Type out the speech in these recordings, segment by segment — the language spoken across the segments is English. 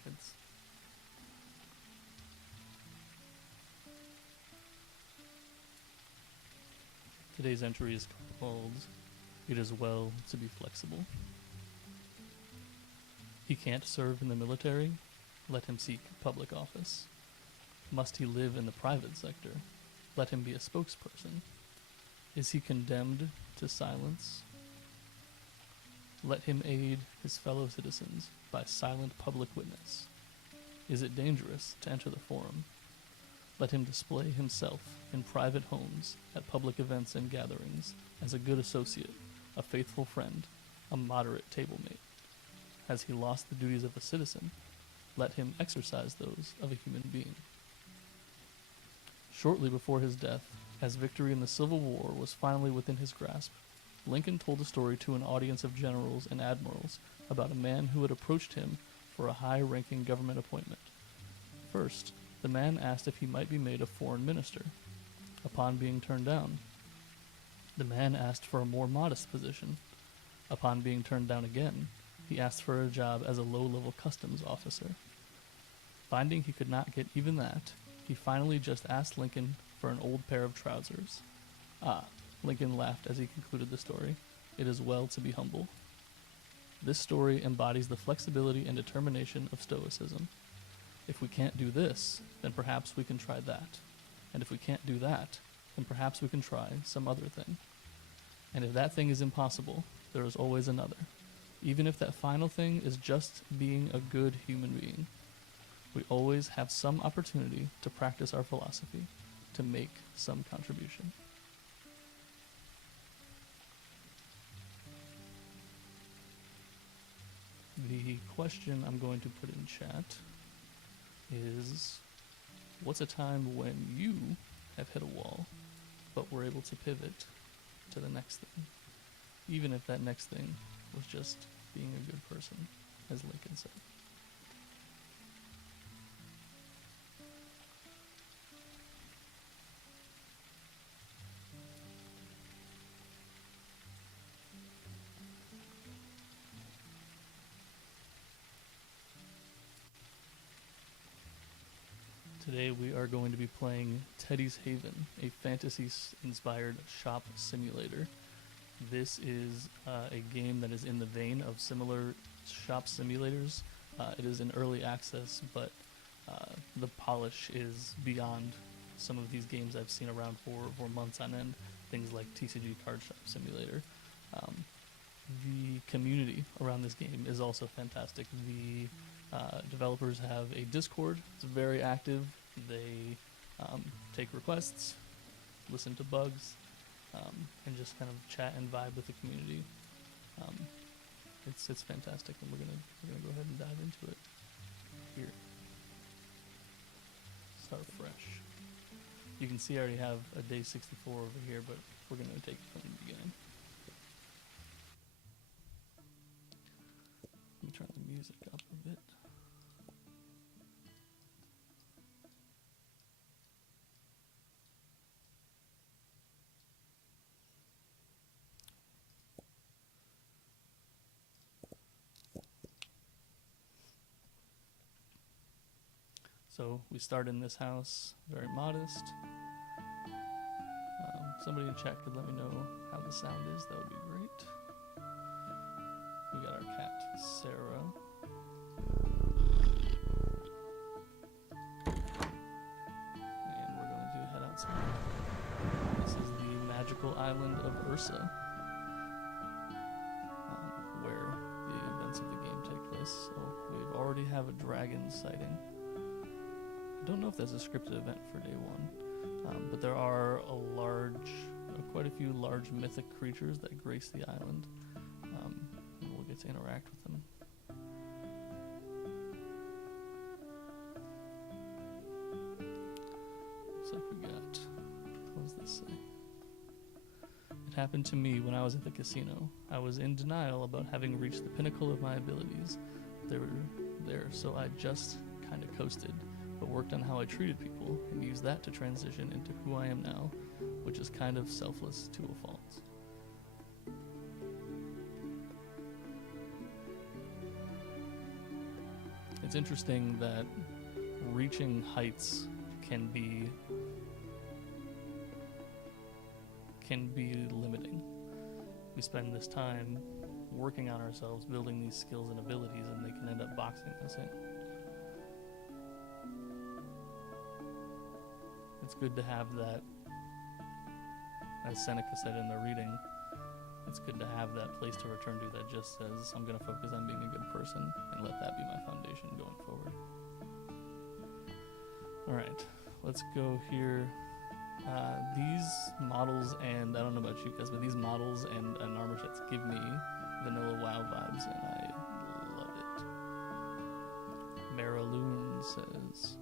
grandkids. Today's entry is called "It is Well to Be Flexible." He can't serve in the military? Let him seek public office. Must he live in the private sector? Let him be a spokesperson. Is he condemned to silence? Let him aid his fellow citizens by silent public witness. Is it dangerous to enter the forum? Let him display himself in private homes, at public events and gatherings, as a good associate, a faithful friend, a moderate table-mate. Has he lost the duties of a citizen? Let him exercise those of a human being. Shortly before his death, as victory in the Civil War was finally within his grasp, Lincoln told a story to an audience of generals and admirals about a man who had approached him for a high-ranking government appointment. First, the man asked if he might be made a foreign minister. Upon being turned down, the man asked for a more modest position. Upon being turned down again, he asked for a job as a low-level customs officer. Finding he could not get even that, he finally just asked Lincoln for an old pair of trousers. Ah, Lincoln laughed as he concluded the story. It is well to be humble. This story embodies the flexibility and determination of Stoicism. If we can't do this, then perhaps we can try that. And if we can't do that, then perhaps we can try some other thing. And if that thing is impossible, there is always another. Even if that final thing is just being a good human being, we always have some opportunity to practice our philosophy, to make some contribution. The question I'm going to put in chat is, what's a time when you have hit a wall, but were able to pivot to the next thing, even if that next thing was just being a good person, as Lincoln said. Today we are going to be playing Teddy's Haven, a fantasy-inspired shop simulator. This is a game that is in the vein of similar shop simulators. It is in early access, but the polish is beyond some of these games I've seen around for months on end, things like TCG Card Shop Simulator. The community around this game is also fantastic. The developers have a Discord. It's very active. They take requests, listen to bugs, and just kind of chat and vibe with the community. It's fantastic, and we're gonna go ahead and dive into it here. Start fresh. You can see I already have a day 64 over here, but we're gonna take it from the beginning. Let me turn the music up a bit. So we start in this house, very modest. Somebody in chat could let me know how the sound is, that would be great. We got our cat, Sarah. And we're going to head outside. This is the magical island of Ursa, where the events of the game take place. So we already have a dragon sighting. I don't know if there's a scripted event for day one, but there are quite a few large mythic creatures that grace the island, and we'll get to interact with them. Looks like we got, what does this say? It happened to me when I was at the casino. I was in denial about having reached the pinnacle of my abilities. They were there, so I just kind of coasted, but worked on how I treated people and used that to transition into who I am now, which is kind of selfless to a fault. It's interesting that reaching heights can be limiting. We spend this time working on ourselves, building these skills and abilities, and they can end up boxing us in. It's good to have that, as Seneca said in the reading, it's good to have that place to return to that just says, I'm going to focus on being a good person and let that be my foundation going forward. Alright, let's go here. These models, and I don't know about you guys, but these models and armor sets give me vanilla WoW vibes, and I love it. Maraloon says,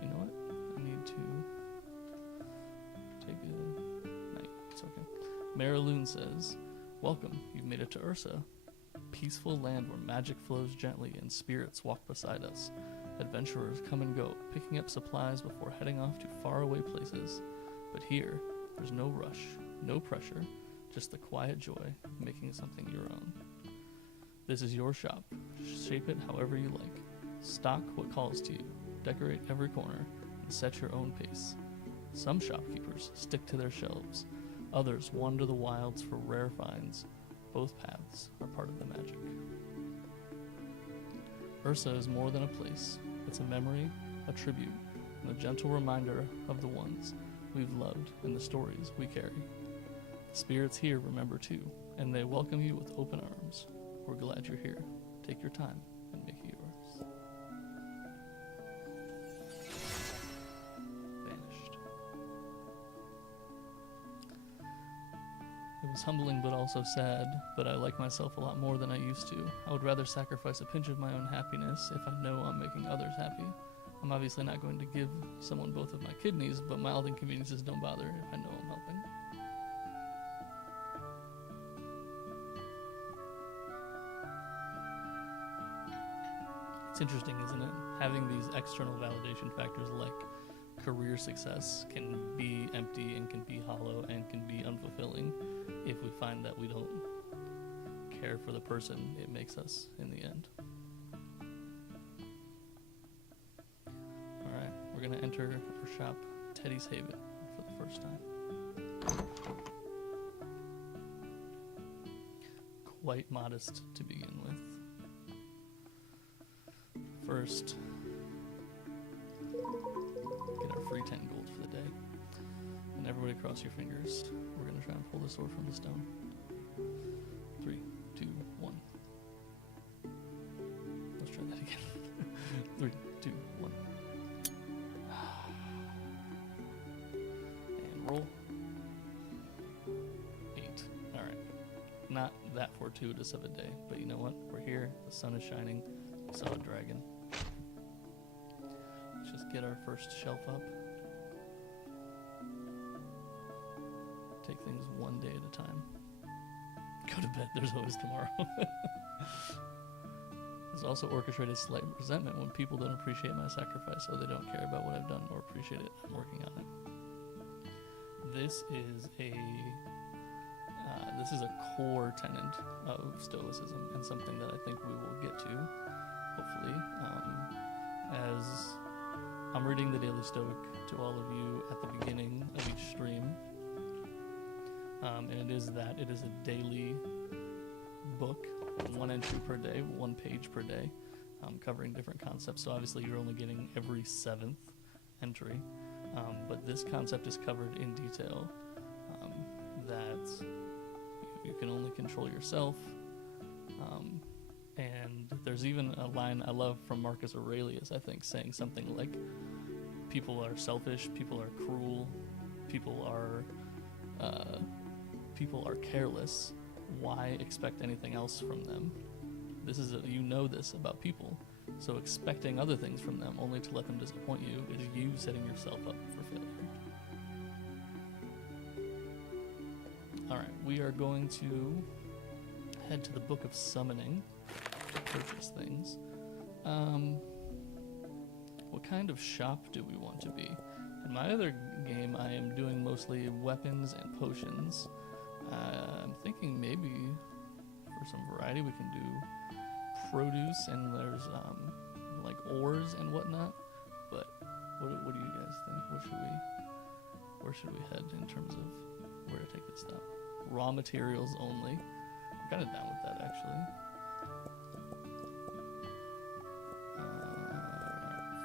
you know what? I need to take a night. It's okay. Maraloon says, welcome, you've made it to Ursa. Peaceful land where magic flows gently and spirits walk beside us. Adventurers come and go, picking up supplies before heading off to faraway places. But here, there's no rush, no pressure, just the quiet joy of making something your own. This is your shop. Shape it however you like. Stock what calls to you. Decorate every corner and set your own pace. Some shopkeepers stick to their shelves. Others wander the wilds for rare finds. Both paths are part of the magic. Ursa is more than a place. It's a memory, a tribute, and a gentle reminder of the ones we've loved and the stories we carry. The spirits here remember too, and they welcome you with open arms. We're glad you're here. Take your time and make it yours. Vanished. It was humbling but also sad, but I like myself a lot more than I used to. I would rather sacrifice a pinch of my own happiness if I know I'm making others happy. I'm obviously not going to give someone both of my kidneys, but mild inconveniences don't bother if I know I'm helping. It's interesting, isn't it? Having these external validation factors like career success can be empty and can be hollow and can be unfulfilling if we find that we don't care for the person it makes us in the end. Alright, we're going to enter our shop, Teddy's Haven, for the first time. Quite modest to begin with. First, get our free 10 gold for the day. And everybody cross your fingers. We're going to try and pull the sword from the stone. 3, 2, 1. Let's try that again. 3, 2, 1. And roll. 8. Alright. Not that fortuitous of a day, but you know what? We're here. The sun is shining. We saw a dragon. Let's just get our first shelf up. Take things one day at a time. Go to bed, there's always tomorrow. There's also orchestrated slight resentment when people don't appreciate my sacrifice, or they don't care about what I've done or appreciate it. I'm working on it. This is a core tenet of Stoicism, and something that I think we will get to, hopefully, as I'm reading the Daily Stoic to all of you at the beginning of each stream. And it is a daily book, one entry per day, one page per day, covering different concepts. So obviously you're only getting every 7th entry, but this concept is covered in detail, that you can only control yourself. And there's even a line I love from Marcus Aurelius, I think, saying something like, people are selfish, people are cruel, people are careless. Why expect anything else from them? You know this about people, so expecting other things from them only to let them disappoint you is you setting yourself up for failure. Alright, we are going to head to the Book of Summoning to purchase things. What kind of shop do we want to be? In my other game, I am doing mostly weapons and potions. I'm thinking maybe for some variety we can do produce, and there's like ores and whatnot. But what do you guys think? Where should we head in terms of where to take this step? Raw materials only. I'm kind of down with that actually.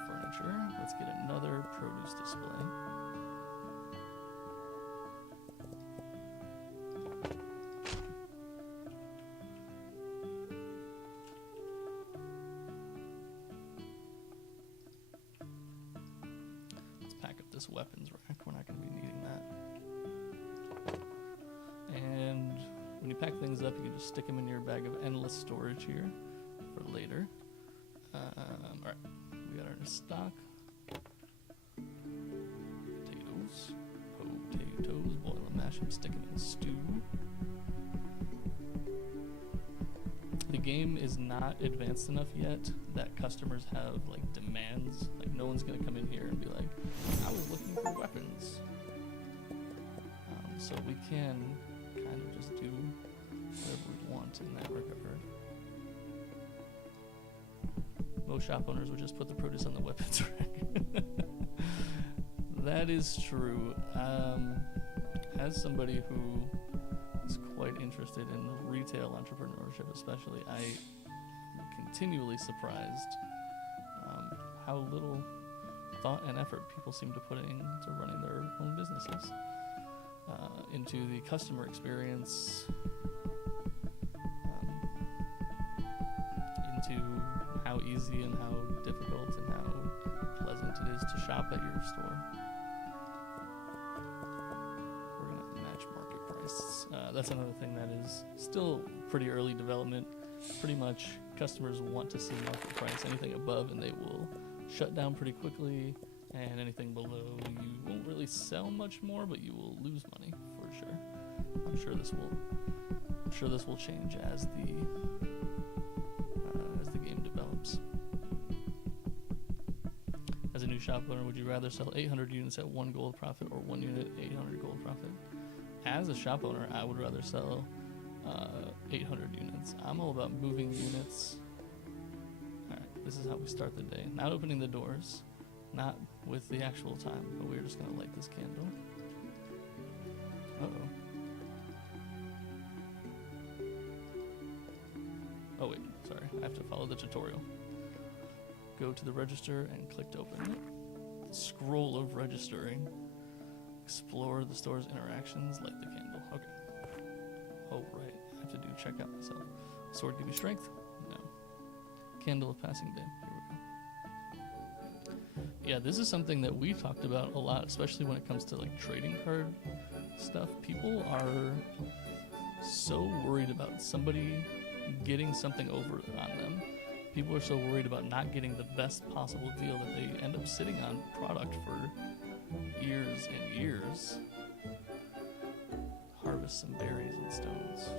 Furniture. Let's get another produce display. This weapons rack, we're not going to be needing that. And when you pack things up, you can just stick them in your bag of endless storage here for later. Alright, we got our stock. Potatoes, boil and mash them, stick them in stew. The game is not advanced enough yet that customers have like demands. Like no one's gonna come in here and be like, I was looking for weapons. So we can kind of just do whatever we want in that regard. Most shop owners would just put the produce on the weapons rack. That is true. As somebody who is quite interested in retail entrepreneurship especially, I am continually surprised how little thought and effort people seem to put into running their own businesses, into the customer experience, into how easy and how difficult and how pleasant it is to shop at your store. We're going to match market price. That's another thing that is still pretty early development. Pretty much customers want to see market price. Anything above and they will shut down pretty quickly, and anything below you won't really sell much more, but you will lose money for sure. I'm sure this will change as the game develops. As a new shop owner, would you rather sell 800 units at 1 gold profit or 1 unit 800 gold profit? As a shop owner, I would rather sell 800 units. I'm all about moving units. Alright, this is how we start the day. Not opening the doors, not with the actual time, but we're just going to light this candle. Uh-oh. Oh wait, sorry, I have to follow the tutorial. Go to the register and click to open it. Scroll of registering. Explore the store's interactions, light the candle. Okay. Oh right, I have to do checkout myself. Sword give you strength? No. Candle of passing day. Here we go. Yeah, this is something that we've talked about a lot, especially when it comes to like trading card stuff. People are so worried about somebody getting something over on them. People are so worried about not getting the best possible deal that they end up sitting on product for years and years. Harvest some berries and stones.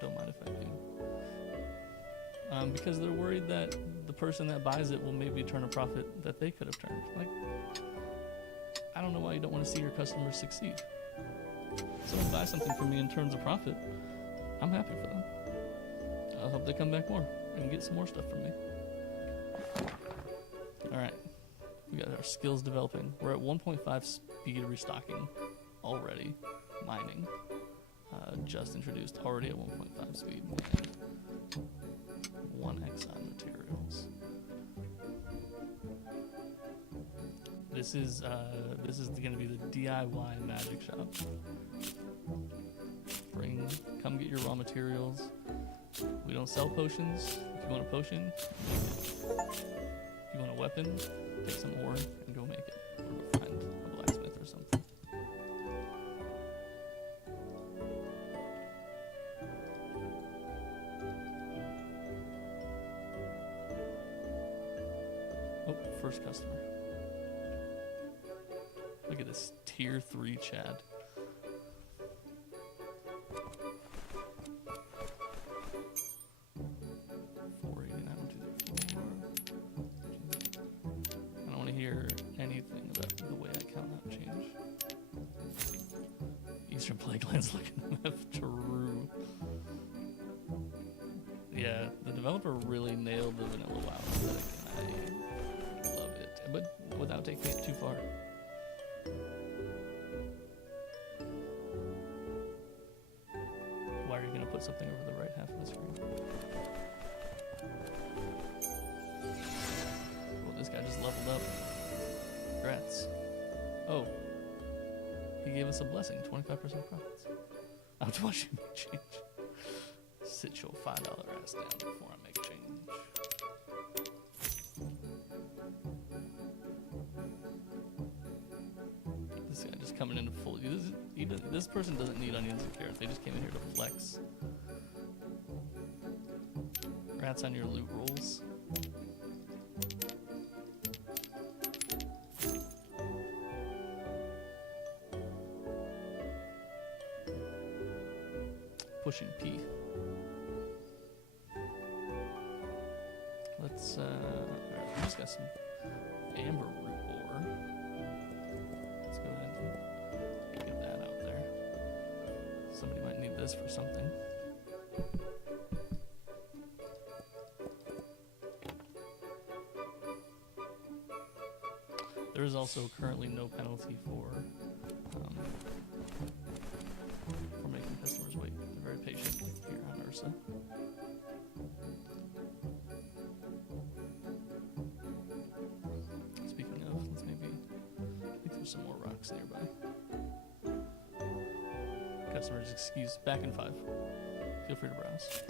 Don't mind if I do. Because they're worried that the person that buys it will maybe turn a profit that they could have turned. Like, I don't know why you don't want to see your customers succeed. Someone buys something from me and turns a profit, I'm happy for them. I hope they come back more and get some more stuff from me. Alright, we got our skills developing. We're at 1.5 speed restocking already. Mining. Just introduced, already at 1.5 speed. And 1x on materials. This is going to be the DIY magic shop. Come get your raw materials. We don't sell potions. If you want a potion, if you want a weapon, take some ore and go make it. Or find a blacksmith or something. Oh, first customer. Look at this tier 3 Chad. Anything about the way I count that change. Eastern Plague Lands looking map, true. Yeah, The developer really nailed the vanilla WoW aesthetic, and I love it, but without taking it too far. Why are you gonna put something over the right half of the screen? Well, this guy just leveled up. Congrats. Oh, he gave us a blessing, 25% profits. I have to watch you make change. Sit your $5 ass down before I make change. This guy just coming in full. This person doesn't need onions and carrots. They just came in here to flex. Congrats on your loot rolls. Pushing P. Let's alright, we just got some amber root ore. Let's go ahead and get that out there. Somebody might need this for something. There is also currently no penalty for making customers wait. They're very patient here on Ursa. Speaking of, let's maybe, I think there's some more rocks nearby. Customers excused. Back in 5. Feel free to browse.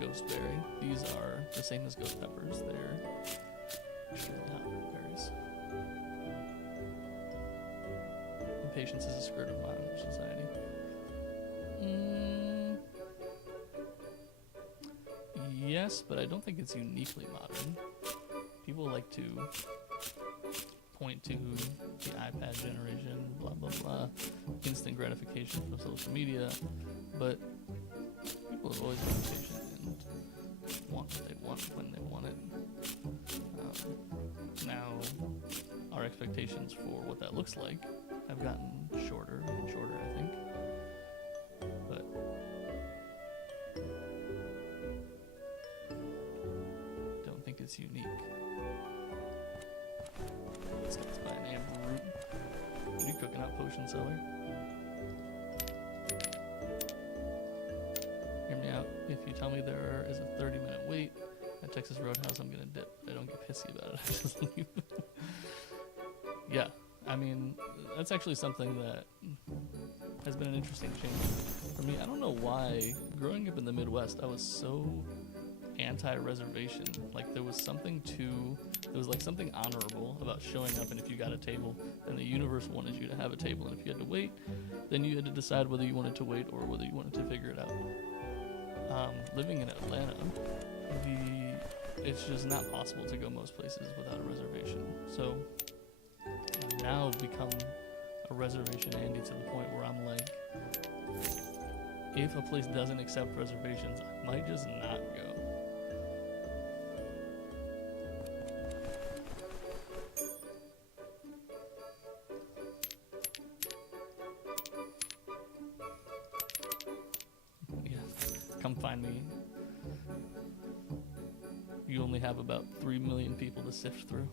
Ghostberry. These are the same as ghost peppers. They're extremely hot berries. Impatience is a skirt of modern society. Yes, but I don't think it's uniquely modern. People like to point to the iPad generation, blah blah blah, instant gratification from social media, but people have always been patient and want what they want when they want it. Now, our expectations for what that looks like have gotten shorter and shorter, I think. But don't think it's unique. Let's buy an amber root. What are you cooking up, potion seller? Hear me out. If you tell me there is a 30-minute wait at Texas Roadhouse, I'm gonna dip. I don't get pissy about it. I just leave. Yeah, I mean, that's actually something that has been an interesting change for me. I don't know why. Growing up in the Midwest, I was so anti-reservation. Like, there was something like something honorable about showing up, and if you got a table, then the universe wanted you to have a table, and if you had to wait, then you had to decide whether you wanted to wait or whether you wanted to figure it out. Living in Atlanta, it's just not possible to go most places without a reservation. So I've now become a reservation Andy to the point where I'm like, if a place doesn't accept reservations, I might just not go. Come find me. You only have about 3 million people to sift through.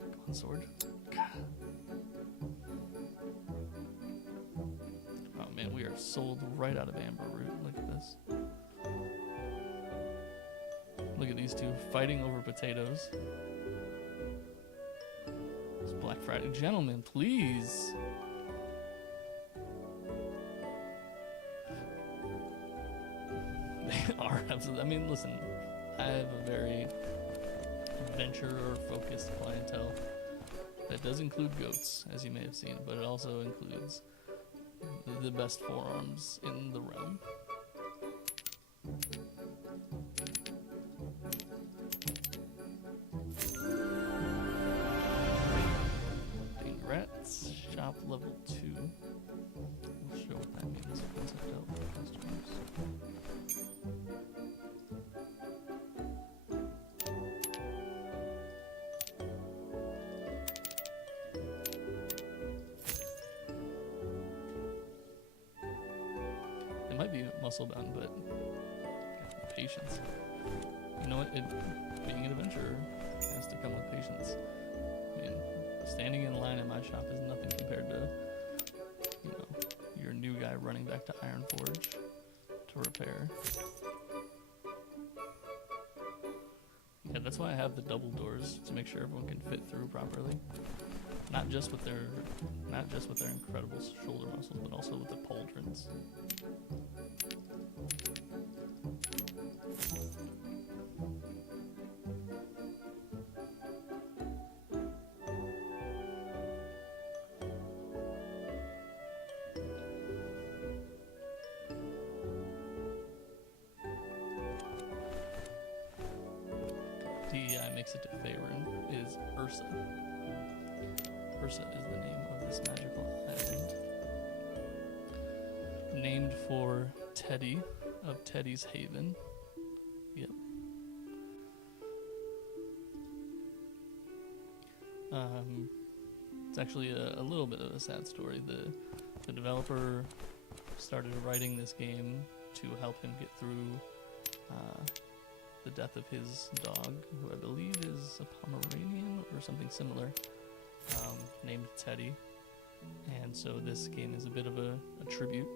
Go on, sword. Oh man, we are sold right out of amber root. Look at this. Look at these two fighting over potatoes. It's Black Friday. Gentlemen, please. Are absolutely. I mean, listen, I have a very adventurer-focused clientele that does include goats, as you may have seen, but it also includes the best forearms in the realm. Congrats, shop level 2. We'll show what that means once I've dealt with customers. might be muscle bound, but patience. You know what? Being an adventurer has to come with patience. I mean, standing in line at my shop is nothing compared to, you know, your new guy running back to Ironforge to repair. Yeah, that's why I have the double doors, to make sure everyone can fit through properly. Not just with their incredible shoulder muscles, but also with the pauldrons. DEI makes it to Faerun is Ursa. Ursa is the name of this magical island. Named for Teddy of Teddy's Haven. Yep. It's actually a little bit of a sad story. The developer started writing this game to help him get through the death of his dog, who I believe is a Pomeranian or something similar, named Teddy. And so this game is a bit of a tribute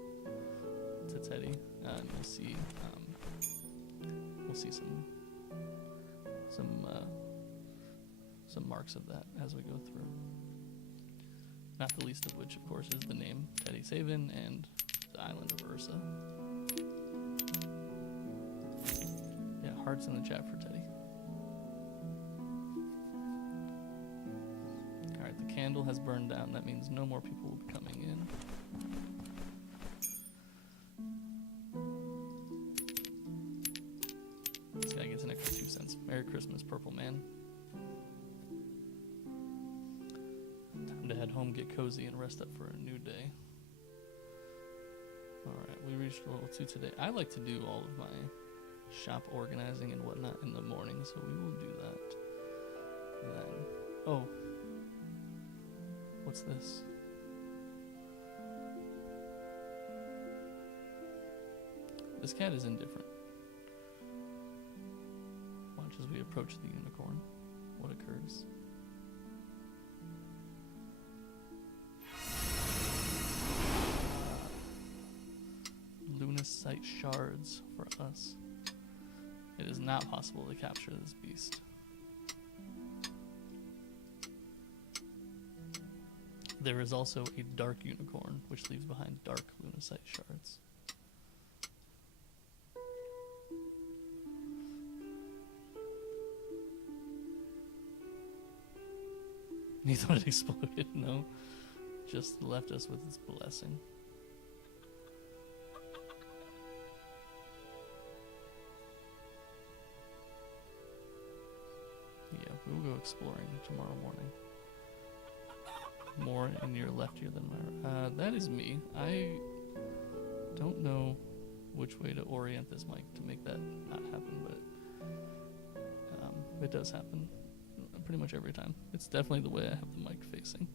to Teddy. And we'll see some marks of that as we go through. Not the least of which, of course, is the name Teddy's Haven and the island of Ursa. Yeah, hearts in the chat for Teddy. Alright, the candle has burned down. That means no more people will be coming in. This guy gets an extra 2 cents. Merry Christmas, Purple Man. Time to head home, get cozy, and rest up for a new day. Alright, we reached level 2 today. I like to do all of my shop organizing and whatnot in the morning, so we will do that then. Oh. What's this? This cat is indifferent. Watch as we approach the unicorn. What occurs? Lunasite shards for us. It is not possible to capture this beast. There is also a dark unicorn, which leaves behind dark lunasite shards. He thought it exploded, no. Just left us with its blessing. Yeah, we will go exploring tomorrow morning. More in your left ear than my right. That is me. I don't know which way to orient this mic to make that not happen, but it does happen pretty much every time. It's definitely the way I have the mic facing.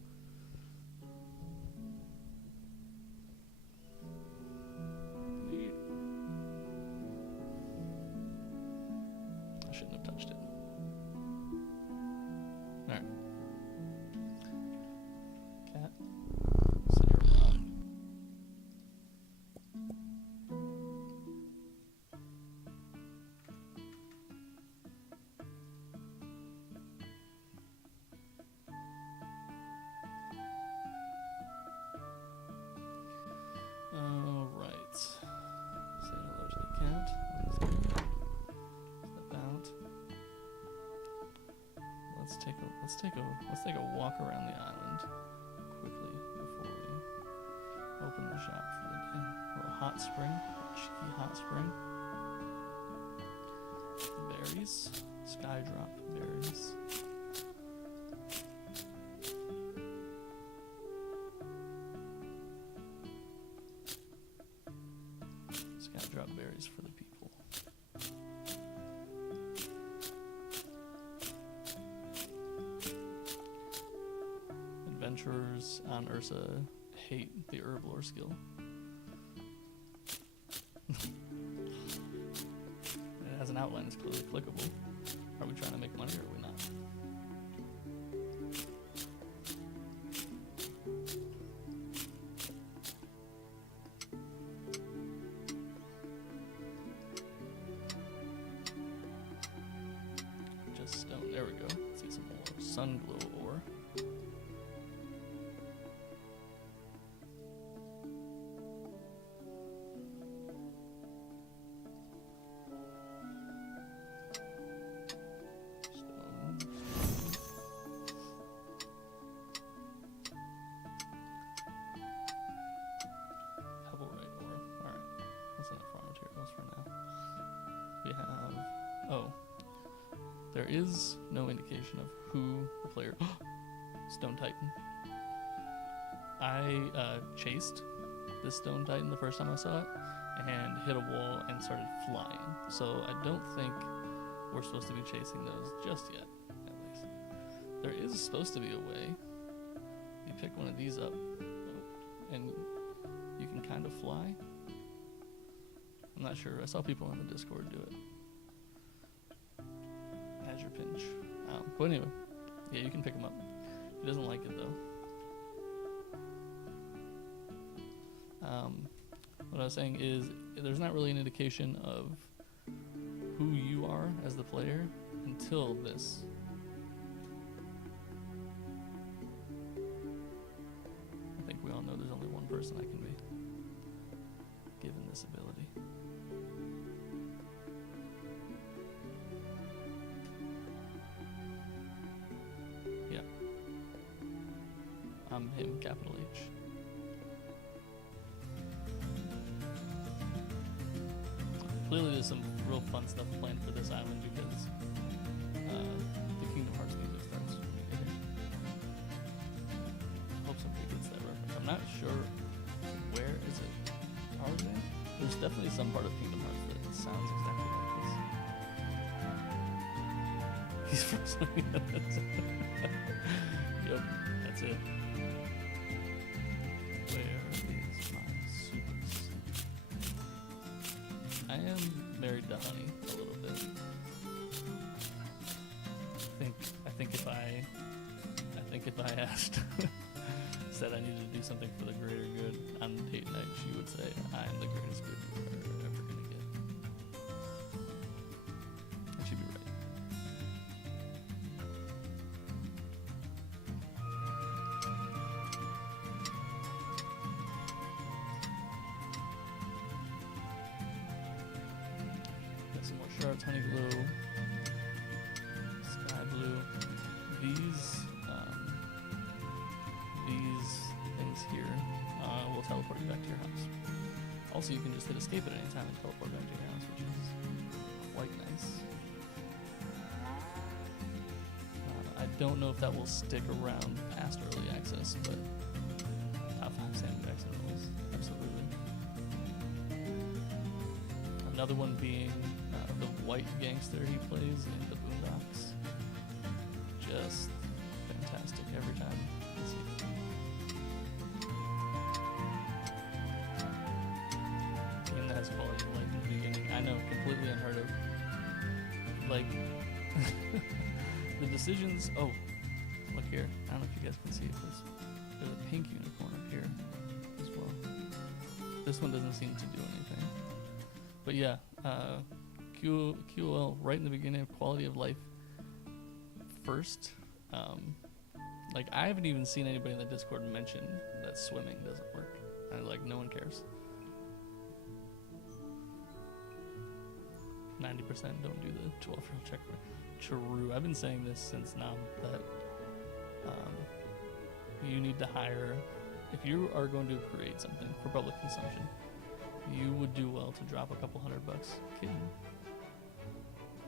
I shouldn't have touched it. Alright. Cat. Sit here, Rob. Alright. Say hello to the cat. Step out. Let's take a walk around the island quickly before we open the shop for the day. A little hot spring, a cheeky hot spring. Berries, skydrop berries. Skydrop berries for the people. Adventurers on Ursa hate the herblore skill. outline is clearly clickable. Are we trying to make money or are we not? Just stone. There we go. Let's see some more sun glow ore. Pebblerite ore. Alright. That's enough raw materials for now. We have... Oh. There is no indication of who the player... Stone Titan. I chased this Stone Titan the first time I saw it and hit a wall and started flying. So I don't think we're supposed to be chasing those just yet, at least. There is supposed to be a way. You pick one of these up and you can kind of fly. I'm not sure. I saw people in the Discord do it. Azure Pinch. But anyway, yeah, you can pick him up. He doesn't like it though. What I was saying is there's not really an indication of who you are as the player until this. I think we all know there's only one person I can be given this ability. Yeah. I'm him, capital H. Clearly there's some real fun stuff planned for this island because the Kingdom Hearts music starts when we get here. Hope somebody gets that reference. I'm not sure where is it. Tarzan? There's definitely some part of Kingdom Hearts that sounds exactly like this. He's from something. Yep, that's it. Where is my super suit? I am married to honey a little bit. I think if I asked, said I needed to do something for the greater good on date night, she would say, I am the greatest good you are ever gonna get. And she'd be right. Got some more shards, honey glow, sky blue. These things here will teleport you back to your house. Also, you can just hit escape at any time and teleport back to your house, which is quite nice. I don't know if that will stick around past early access, but top 5 Sam Jackson rules, absolutely. Another one being the white gangster he plays in the Boondocks. Just fantastic every time you see it. And that's quality of life in the beginning. I know, completely unheard of. Like, the decisions. Oh, look here. I don't know if you guys can see it. There's a pink unicorn up here as well. This one doesn't seem to do anything. But yeah, QOL right in the beginning of quality of life first. Like, I haven't even seen anybody in the Discord mention that swimming doesn't work. Like, no one cares. 90% don't do the 12 round check. True. I've been saying this since now that you need to hire, if you are going to create something for public consumption, you would do well to drop a couple $100. Kidding.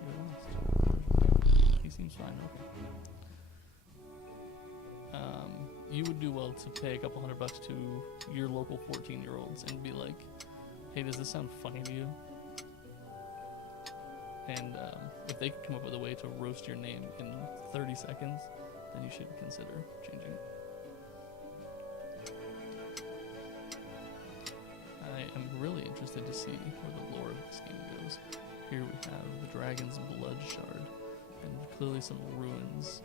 You're lost. He seems fine. Okay. You would do well to pay a couple $100 to your local 14-year-olds and be like, hey, does this sound funny to you? And if they could come up with a way to roast your name in 30 seconds, then you should consider changing it. I am really interested to see where the lore of this game goes. here we have the Dragon's Blood Shard, and clearly some ruins.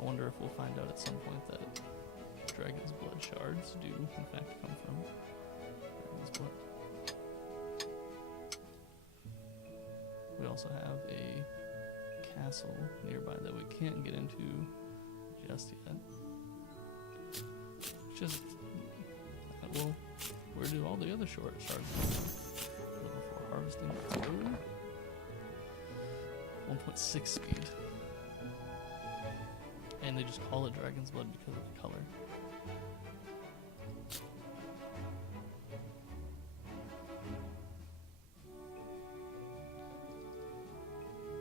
I wonder if we'll find out at some point that Dragon's Blood Shards do, in fact, come from Dragon's Blood. We also have a castle nearby that we can't get into just yet. Just, well, where do all the other shards come from? Level 4 harvesting, let's go. 1.6 speed. And they just call it Dragon's Blood because of the color.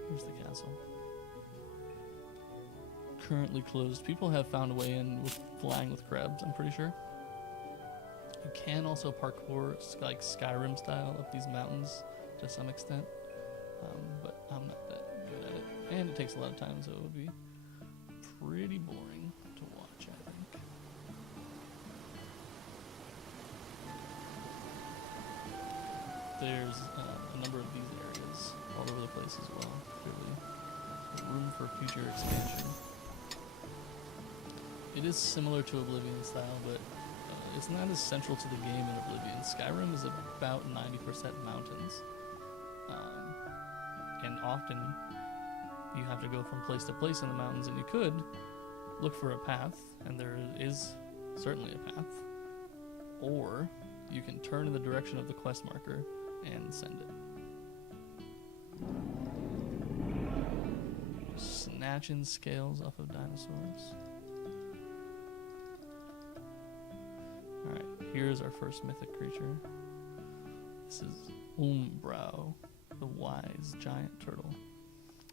Here's the castle. Currently closed. People have found a way in with flying with crabs, I'm pretty sure. You can also parkour like Skyrim style up these mountains to some extent, but I'm not that good at it. And it takes a lot of time, so it would be pretty boring to watch, I think. There's a number of these areas all over the place as well. Clearly, room for future expansion. It is similar to Oblivion style, but it's not as central to the game in Oblivion. Skyrim is about 90% mountains, and often you have to go from place to place in the mountains, and you could look for a path, and there is certainly a path, or you can turn in the direction of the quest marker and send it. Snatching scales off of dinosaurs. Alright, here's our first mythic creature. This is Umbrau, the wise giant turtle.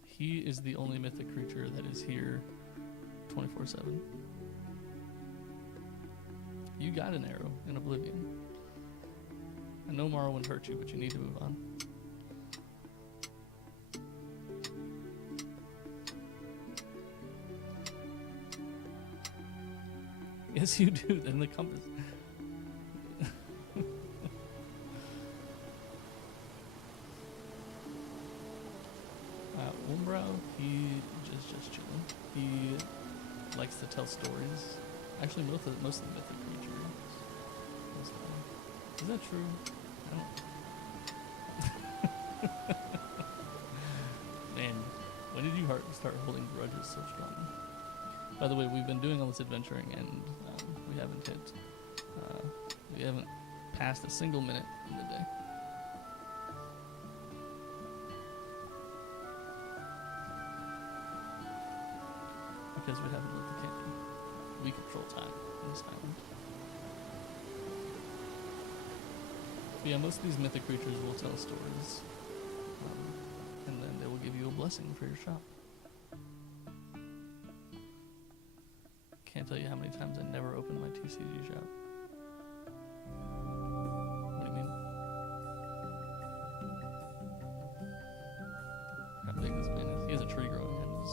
He is the only mythic creature that is here 24/7. You got an arrow in Oblivion. I know Morrowind hurt you, but you need to move on. Yes, you do, in the compass. Umbrau, he just chilling. He likes to tell stories. Actually, most of the mythic creatures. Is that true? I don't. Man, when did you start holding grudges so strongly? By the way, we've been doing all this adventuring, and we haven't passed a single minute in the day. Because we haven't lit the candle. We control time on this island. But yeah, most of these mythic creatures will tell stories, and then they will give you a blessing for your shop. Can't tell you how many times I never opened my TCG shop. What do you mean? How big this man is? He has a tree growing in his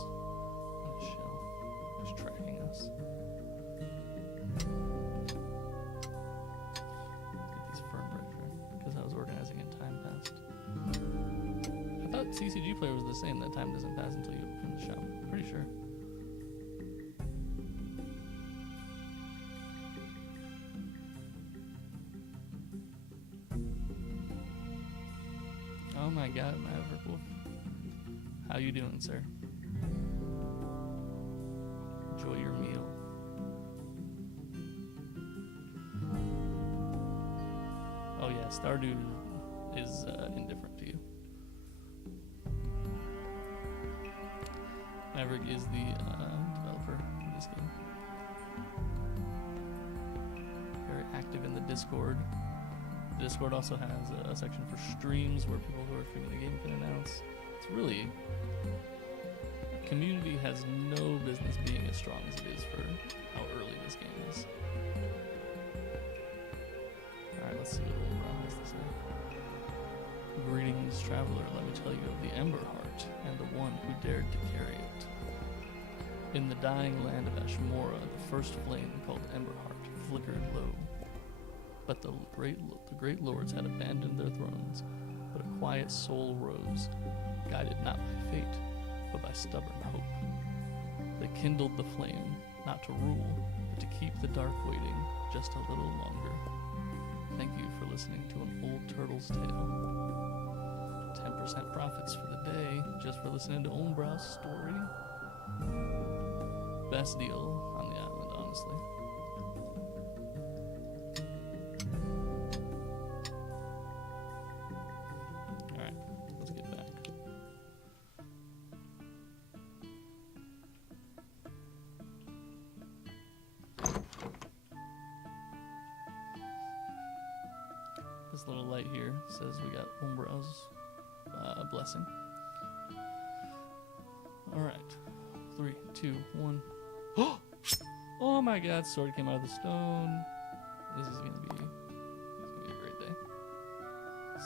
shell, just tracking us. Get these firm breaker because I was organizing and time passed. I thought TCG player was the same. That time doesn't pass until you open the shop. Pretty sure. Oh my God, Maverick Wolf. How you doing, sir? Enjoy your meal. Oh yeah, Stardew is indifferent to you. Maverick is the developer of this game. Very active in the Discord. The Discord also has a section for streams where people who are streaming the game can announce. It's really... community has no business being as strong as it is for how early this game is. Alright, let's see what Umbrau has to say. Greetings, traveler. Let me tell you of the Ember Heart and the one who dared to carry it. In the dying land of Ashmora, the first flame called Emberheart flickered low. But the great lords had abandoned their thrones, but a quiet soul rose, guided not by fate, but by stubborn hope. They kindled the flame, not to rule, but to keep the dark waiting just a little longer. Thank you for listening to an old turtle's tale. 10% profits for the day just for listening to Umbrau's story. Best deal on the island, honestly. Alright, let's get back. This little light here says we got Umbrau's blessing. Alright. 3, 2, 1. Oh my god, sword came out of the stone. This is gonna be a great day.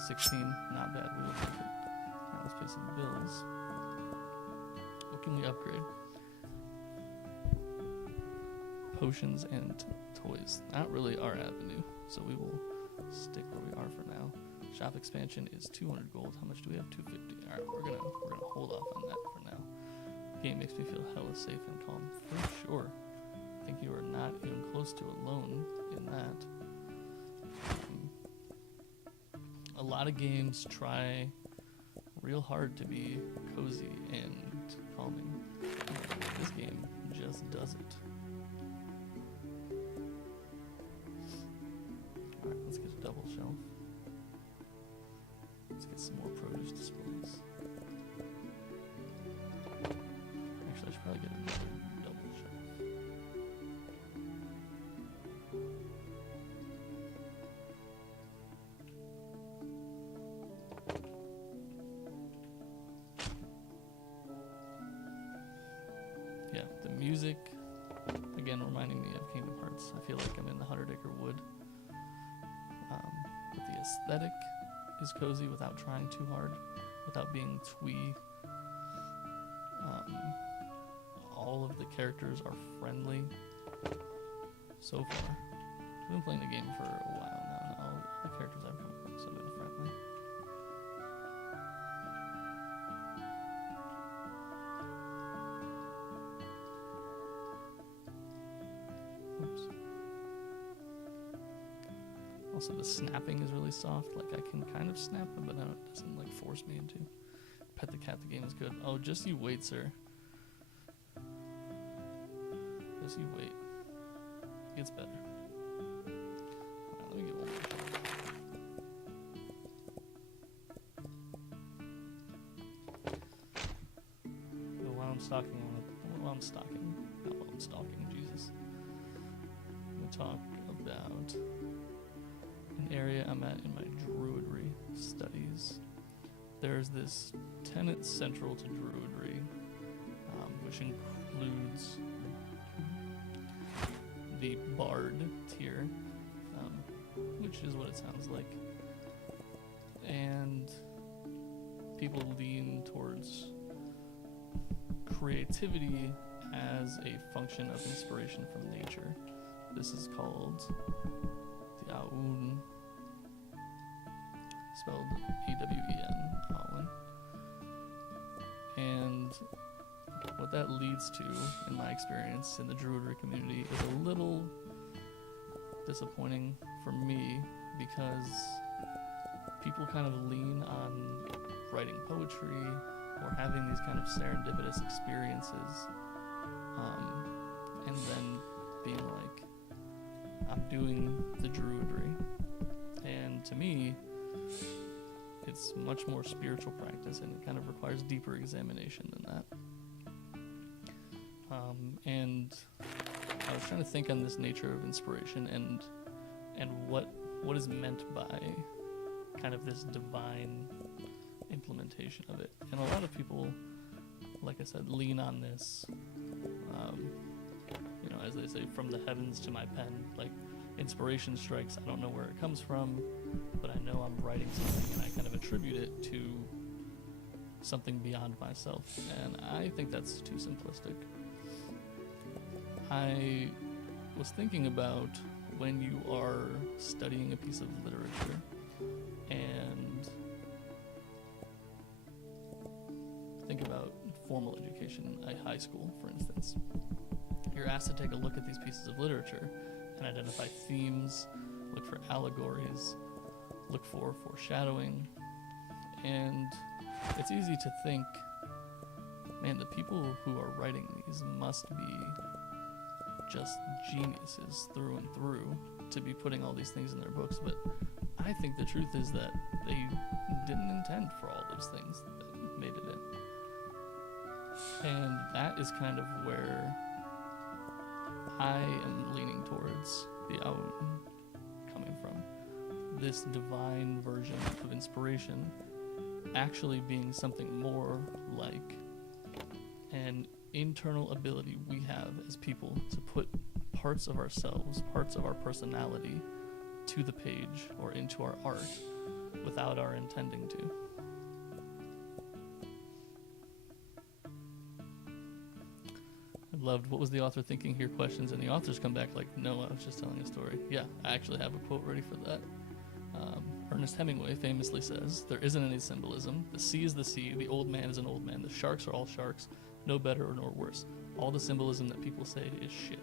16, not bad. We will take it. Alright, let's pay some bills. What can we upgrade? Potions and toys. Not really our avenue, so we will stick where we are for now. Shop expansion is 200 gold. How much do we have? 250. Alright, we're gonna hold off on that for now. Game makes me feel hella safe and calm. For sure. I think you are not even close to alone in that. A lot of games try real hard to be cozy and calming. This game just doesn't. Alright, let's get a double shelf. Let's get some more produce displays. Actually, I should probably get another double shelf. Yeah, the music, again, reminding me of Kingdom Hearts. I feel like I'm in the 100 Acre Wood. But the aesthetic is cozy without trying too hard, without being twee. All of the characters are friendly so far. I've been playing the game for a while now, and all the characters I've come across have been friendly. Oops. Also, the snapping is really soft. Like, I can kind of snap it, but it doesn't like force me into. Pet the cat, the game is good. Oh, just you wait, sir. Just you wait. It gets better. Alright, let me get one more. While I'm stalking, Jesus. I'm gonna talk about an area I'm at in my druidry studies. There's this tenet central to druidry, which includes the bard tier, which is what it sounds like. And people lean towards creativity as a function of inspiration from nature. This is called the Awen, spelled E-W-E-N, Awen. And what that leads to, in my experience in the druidry community, is a little disappointing for me, because people kind of lean on writing poetry or having these kind of serendipitous experiences, and then being like, I'm doing the druidry. And to me, it's much more spiritual practice, and it kind of requires deeper examination than that. And I was trying to think on this nature of inspiration and what is meant by kind of this divine implementation of it. And a lot of people, like I said, lean on this, as they say, from the heavens to my pen. Like, inspiration strikes, I don't know where it comes from, but I know I'm writing something, and I kind of attribute it to something beyond myself. And I think that's too simplistic. I was thinking about when you are studying a piece of literature and formal education, a high school, for instance. You're asked to take a look at these pieces of literature and identify themes, look for allegories, look for foreshadowing, and it's easy to think, man, the people who are writing these must be just geniuses through and through to be putting all these things in their books, but I think the truth is that they didn't intend for all those things that made it in. And that is kind of where I am leaning towards the Aum coming from. This divine version of inspiration actually being something more like an internal ability we have as people to put parts of ourselves, parts of our personality to the page or into our art without our intending to. I loved what was the author thinking here questions, and the authors come back like, no, I was just telling a story. Yeah, I actually have a quote ready for that. Ernest Hemingway famously says, there isn't any symbolism. The sea is the sea, the old man is an old man, the sharks are all sharks, no better nor worse. All the symbolism that people say is shit.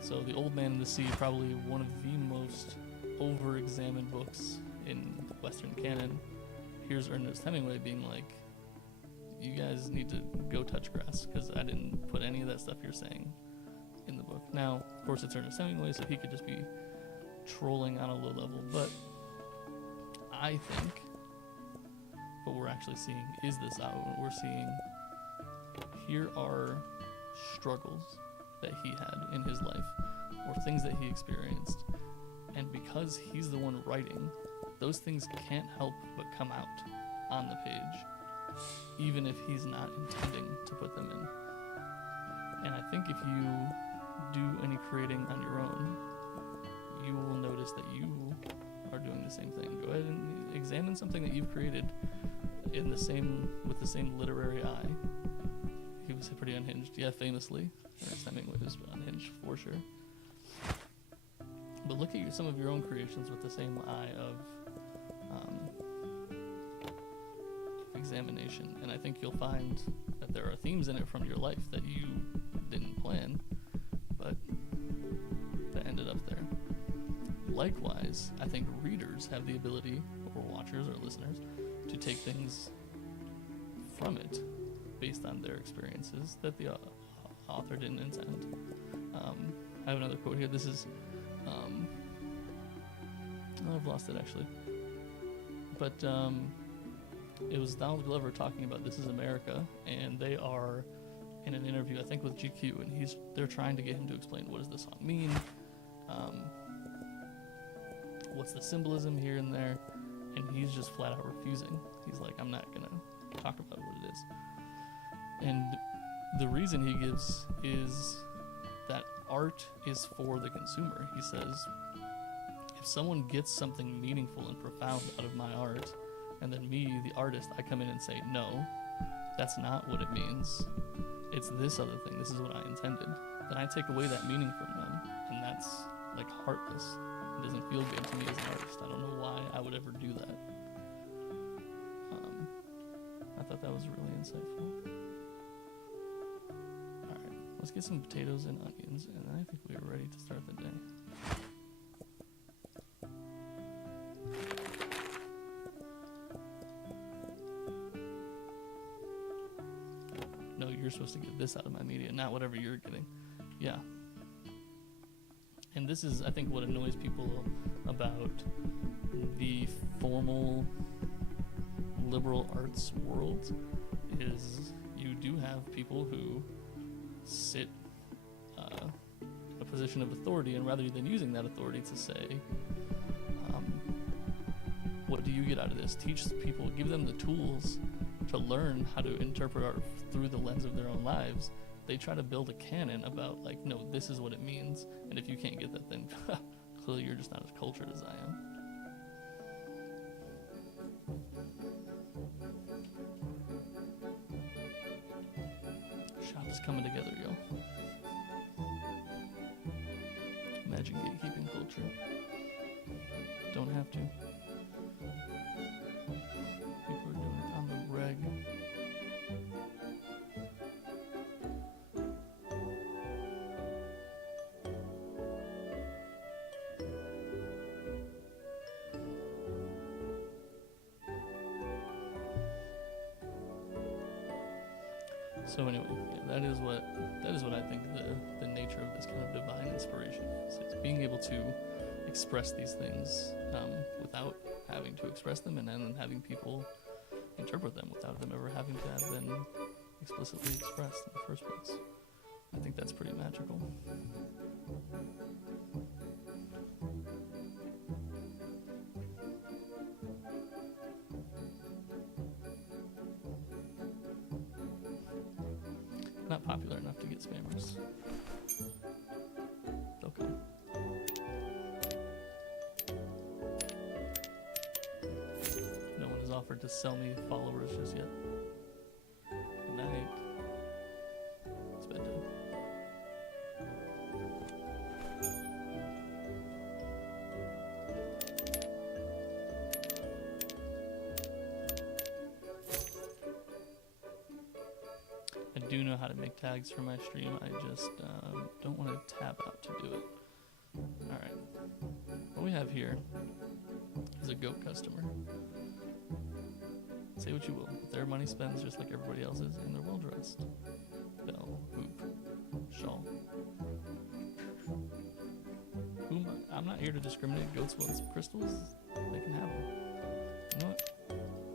So The Old Man and the Sea, probably one of the most over-examined books in Western canon. Here's Ernest Hemingway being like, you guys need to go touch grass, because I didn't put any of that stuff you're saying in the book. Now, of course, it's Ernest Hemingway, so he could just be trolling on a low level, but I think what we're actually seeing is this out. We're seeing, here are struggles that he had in his life, or things that he experienced, and because he's the one writing, those things can't help but come out on the page, even if he's not intending to put them in. And I think if you do any creating on your own, you will notice that you are doing the same thing. Go ahead and examine something that you've created with the same literary eye. He was pretty unhinged, yeah, famously. Ernest Hemingway was unhinged for sure. But look at some of your own creations with the same eye of examination, and I think you'll find that there are themes in it from your life that you didn't plan, but that ended up there. Likewise, I think readers have the ability, or watchers or listeners, to take things from it based on their experiences that the author didn't intend. I have another quote here. This is, I've lost it actually, but it was Donald Glover talking about This Is America, and they are in an interview, I think with GQ, and they're trying to get him to explain what does this song mean, what's the symbolism here and there, and he's just flat out refusing. He's like, I'm not gonna talk about what it is. And the reason he gives is that art is for the consumer. He says, if someone gets something meaningful and profound out of my art, and then me, the artist, I come in and say, no, that's not what it means. It's this other thing. This is what I intended. Then I take away that meaning from them, and that's like heartless. It doesn't feel good to me as an artist. I don't know why I would ever do that. I thought that was really insightful. Alright, let's get some potatoes and onions, and I think we are ready to start the day. No, you're supposed to get this out of my media, not whatever you're getting. Yeah. And this is, I think, what annoys people about the formal liberal arts world is you do have people who sit in a position of authority, and rather than using that authority to say, what do you get out of this? Teach people, give them the tools to learn how to interpret art through the lens of their own lives. They try to build a canon about, like, no, this is what it means, and if you can't get that, then clearly you're just not as cultured as I am. Shop is coming together, yo. Imagine gatekeeping culture. Don't have to. People are doing it on the reg. So anyway, yeah, that is what I think the nature of this kind of divine inspiration is. It's being able to express these things without having to express them, and then having people interpret them without them ever having to have been explicitly expressed in the first place. I think that's pretty magical. Not popular enough to get spammers. They'll come. No one has offered to sell me followers just yet. Good night. It's bedtime. I do know how to make tags for my stream. I just don't want to tab out to do it. Alright. What we have here is a goat customer. Say what you will, but their money spends just like everybody else's, and they're well dressed. Bell, hoop, shawl. I'm not here to discriminate. Goats want some crystals, they can have them. You know what?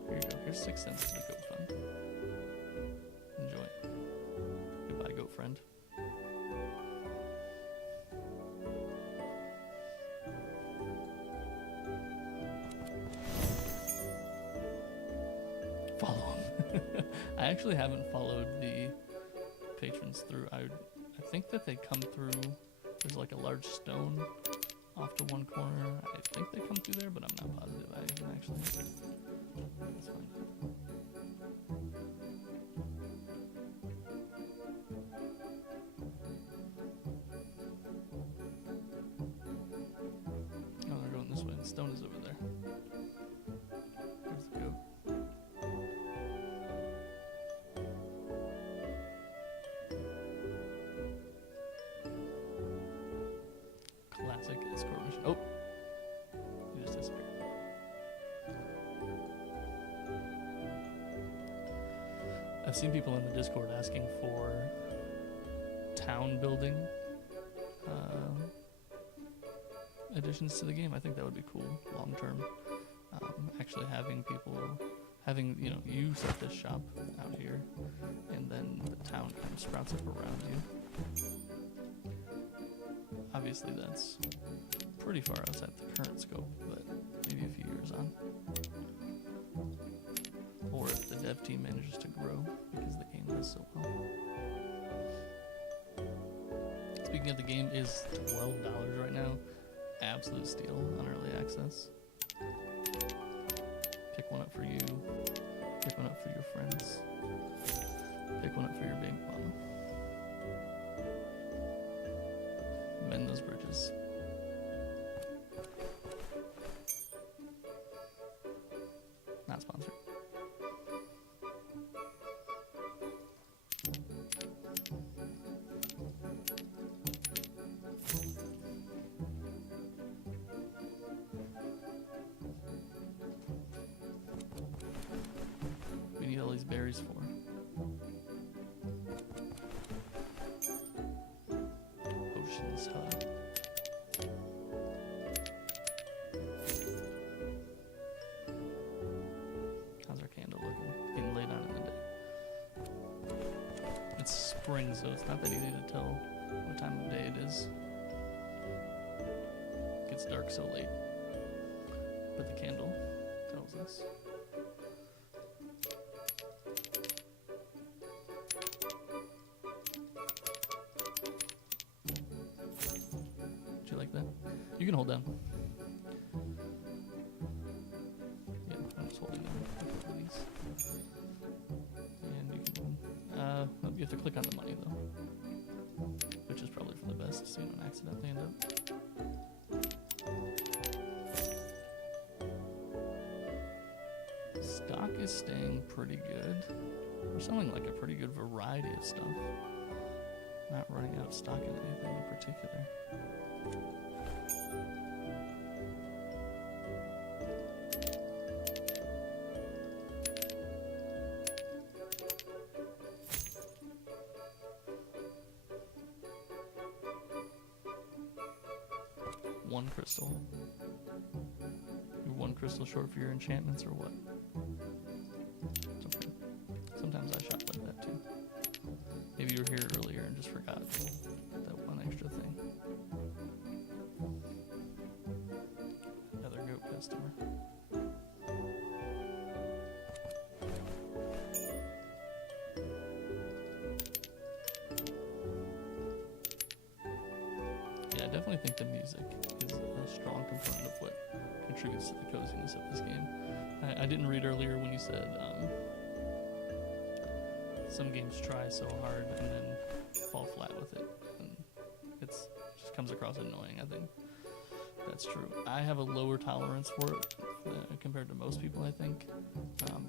Here you go. Here's 6 cents to the goat fund. Enjoy. Goodbye, goat friend. Follow them. I actually haven't followed the patrons through. I think that they come through. There's like a large stone off to one corner. I think they come through there, but I'm not positive. I haven't actually. That's fine. Oh, they're going this way. The stone is over there. Here's the goat. Classic escort mission. Oh! You just disappeared. I've seen people in the Discord asking for town building additions to the game. I think that would be cool long term. Actually having people, you set this shop out here, and then the town kind of sprouts up around you. Obviously that's pretty far outside the current scope, but maybe a few years on. Or if the dev team manages to grow, because the game does so well. Speaking of, the game is $12 right now. Absolute steal on early access. Pick one up for you. Pick one up for your friends. Pick one up for your big mama. Mend those bridges. Not sponsored. We need all these berries for. Ocean's Hub. How's our candle looking? Getting late on in the day. It's spring, so it's not that easy to tell what time of day it is. It gets dark so late. But the candle tells us. Did you like that? You can hold down. Yeah, I'm just holding down a couple of these. And you can, you have to click on the money though. Which is probably for the best, so you don't accidentally end up. Stock is staying pretty good. We're selling like a pretty good variety of stuff. Not running out of stock in anything in particular. crystal. You're one crystal short for your enchantments, or what? It's okay. Sometimes I shop like that too. Maybe you were here earlier and just forgot that one extra thing. Another goat customer. Yeah, I definitely think the music is a strong component of what contributes to the coziness of this game. I didn't read earlier when you said some games try so hard and then fall flat with it, and it's just comes across annoying. I think that's true. I have a lower tolerance for it compared to most people, I think.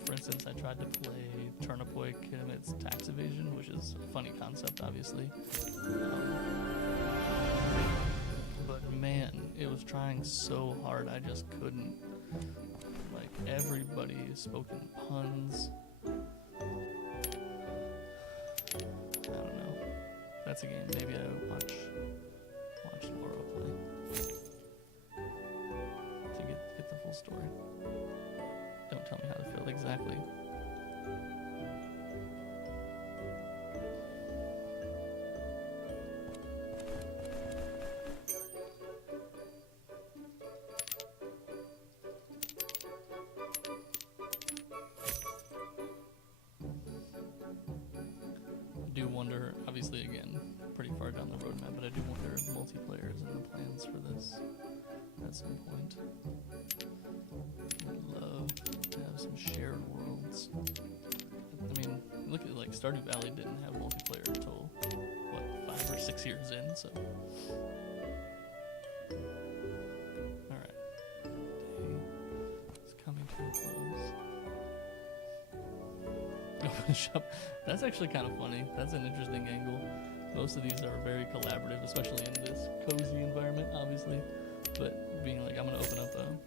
For instance, I tried to play Turnipoi Commits Tax Evasion, which is a funny concept, obviously. But man, it was trying so hard, I just couldn't. Like, everybody spoke in puns. I don't know. That's a game maybe I would watch Laura play to get the full story. Don't tell me how to feel exactly. I do wonder, obviously again, pretty far down the roadmap, but I do wonder if multiplayer is in the plans for this at some point. I'd love to have some shared worlds. I mean, look at like Stardew Valley didn't have multiplayer until, what, 5 or 6 years in, so. Alright. Day is coming to a close. Open shop. That's actually kind of funny. That's an interesting angle. Most of these are very collaborative, especially in this cozy environment, obviously. But being like, I'm going to open up a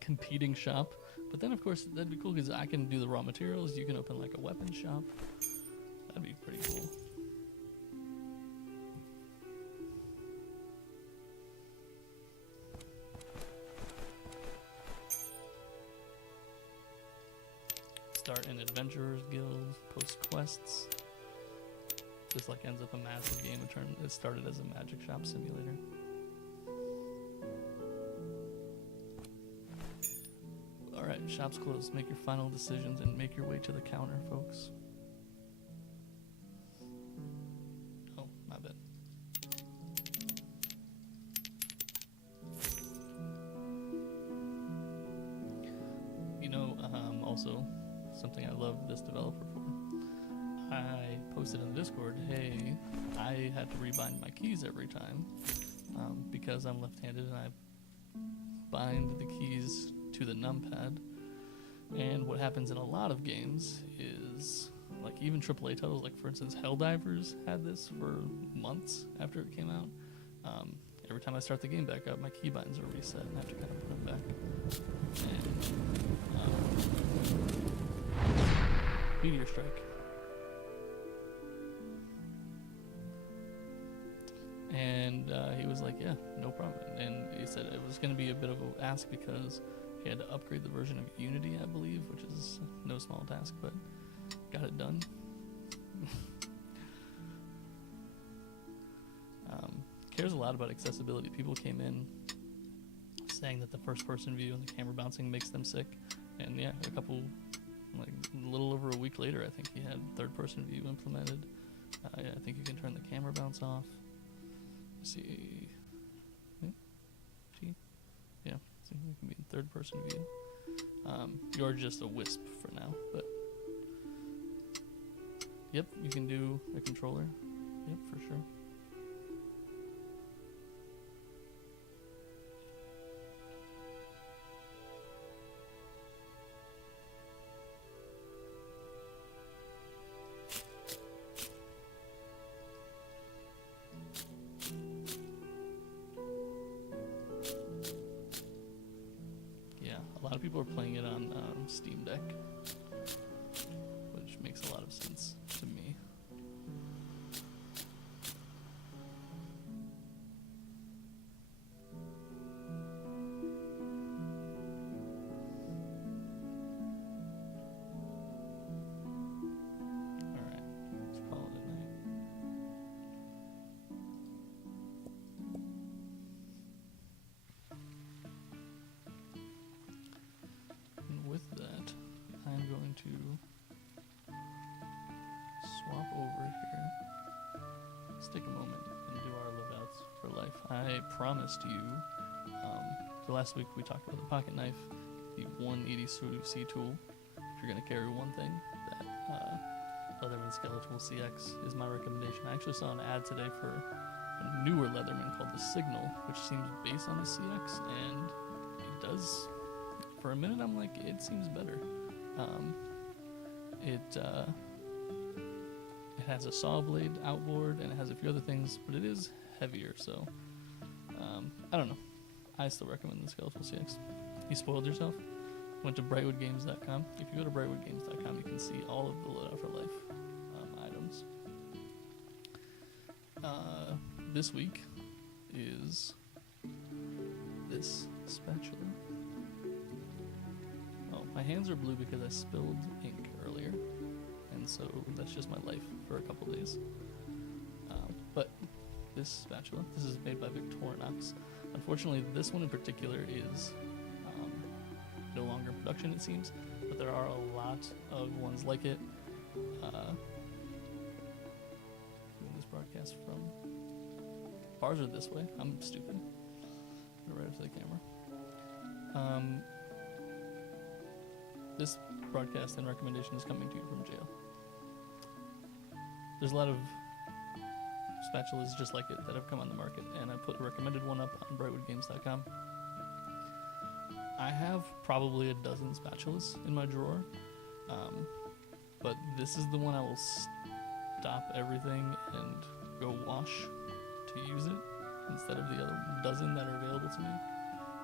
competing shop. But then, of course, that'd be cool because I can do the raw materials. You can open like a weapon shop. That'd be pretty cool. Start an adventurers guild, post quests. This like ends up a massive game. It started as a magic shop simulator. Alright, shop's closed. Make your final decisions and make your way to the counter, folks. Oh, my bad. You know, also, something I love this developer for. I posted in the Discord, hey, I had to rebind my keys every time because I'm left-handed and I bind the keys to the numpad. And what happens in a lot of games is, like even AAA titles, like for instance Helldivers had this for months after it came out. Every time I start the game back up, my keybinds are reset and I have to kind of put them back. And Meteor Strike. And he was like, yeah, no problem. And he said it was going to be a bit of an ask because he had to upgrade the version of Unity, I believe, which is no small task, but got it done. Cares a lot about accessibility. People came in saying that the first-person view and the camera bouncing makes them sick. And yeah, a little over a week later, I think he had third-person view implemented. I think you can turn the camera bounce off. See, yeah, so you can be in third-person view. You're just a wisp for now, but yep, you can do a controller. Yep, for sure. A lot of people are playing it on Steam Deck, which makes a lot of sense to me. to swap over here. Let's take a moment and do our live outs for life. I promised you, so last week we talked about the pocket knife, the 180C tool. If you're going to carry one thing, that Leatherman Skeletal CX is my recommendation. I actually saw an ad today for a newer Leatherman called the Signal, which seems based on the CX, and it does. For a minute, I'm like, it seems better. It has a saw blade outboard, and it has a few other things, but it is heavier, so I don't know. I still recommend the Skeletal CX. You spoiled yourself? Went to brightwoodgames.com. If you go to brightwoodgames.com, you can see all of the Loadout for Life items. This week is this spatula. Oh, my hands are blue because I spilled ink earlier, and so that's just my life for a couple days. But this spatula, this is made by Victorinox. Unfortunately, this one in particular is no longer in production, it seems, but there are a lot of ones like it. Doing this broadcast from bars are this way. I'm stupid. Right up to the camera. This broadcast and recommendation is coming to you from jail. There's a lot of spatulas just like it that have come on the market, and I put a recommended one up on brightwoodgames.com. I have probably a dozen spatulas in my drawer, but this is the one I will stop everything and go wash to use it instead of the other dozen that are available to me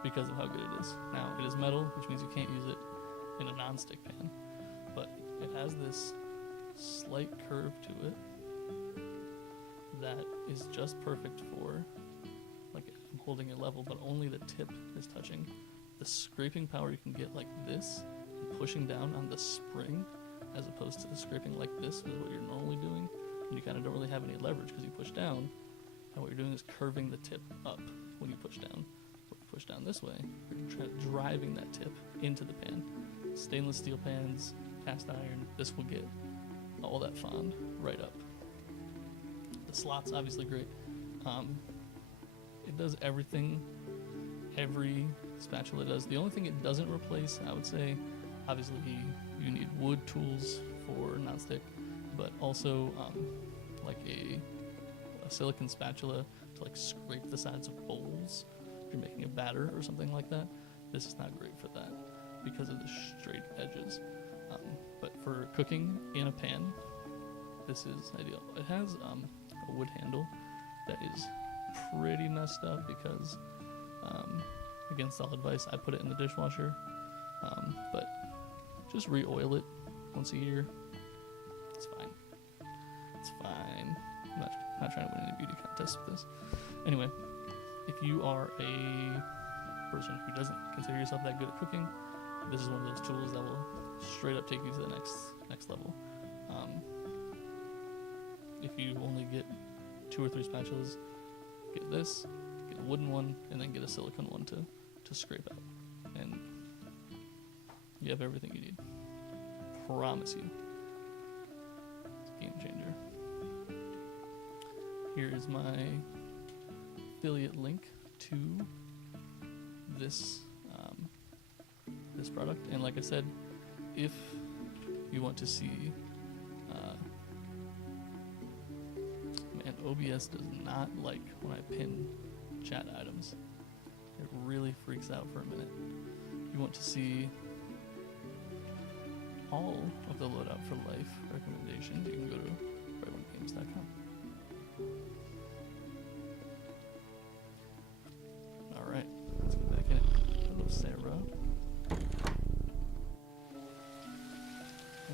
because of how good it is. Now, it is metal, which means you can't use it in a non-stick pan, but it has this slight curve to it that is just perfect for, like, I'm holding it level, but only the tip is touching. The scraping power you can get like this, pushing down on the spring, as opposed to the scraping like this, is what you're normally doing. And you kind of don't really have any leverage because you push down, and what you're doing is curving the tip up when you push down. When you push down this way, you're driving that tip into the pan. Stainless steel pans, cast iron, this will get all that fond right up. The slot's obviously great. It does everything every spatula does. The only thing it doesn't replace, I would say, obviously you need wood tools for nonstick, but also like a silicone spatula to like scrape the sides of bowls if you're making a batter or something like that. This is not great for that because of the straight edges. But for cooking in a pan, this is ideal. It has a wood handle that is pretty messed up because against all advice, I put it in the dishwasher, but just re-oil it once a year. It's fine. It's fine. I'm not trying to win any beauty contests with this. Anyway, if you are a person who doesn't consider yourself that good at cooking, this is one of those tools that will straight up take you to the next level. If you only get 2 or 3 spatulas, get this, get a wooden one, and then get a silicone one to scrape out. And you have everything you need. Promise you. It's a game changer. Here is my affiliate link to this this product. And like I said, if you want to see man, OBS does not like when I pin chat items. It really freaks out for a minute. You want to see all of the Loadout for Life recommendations, you can go to brightwoodgames.com. Alright, let's get back in it. Hello, Sarah.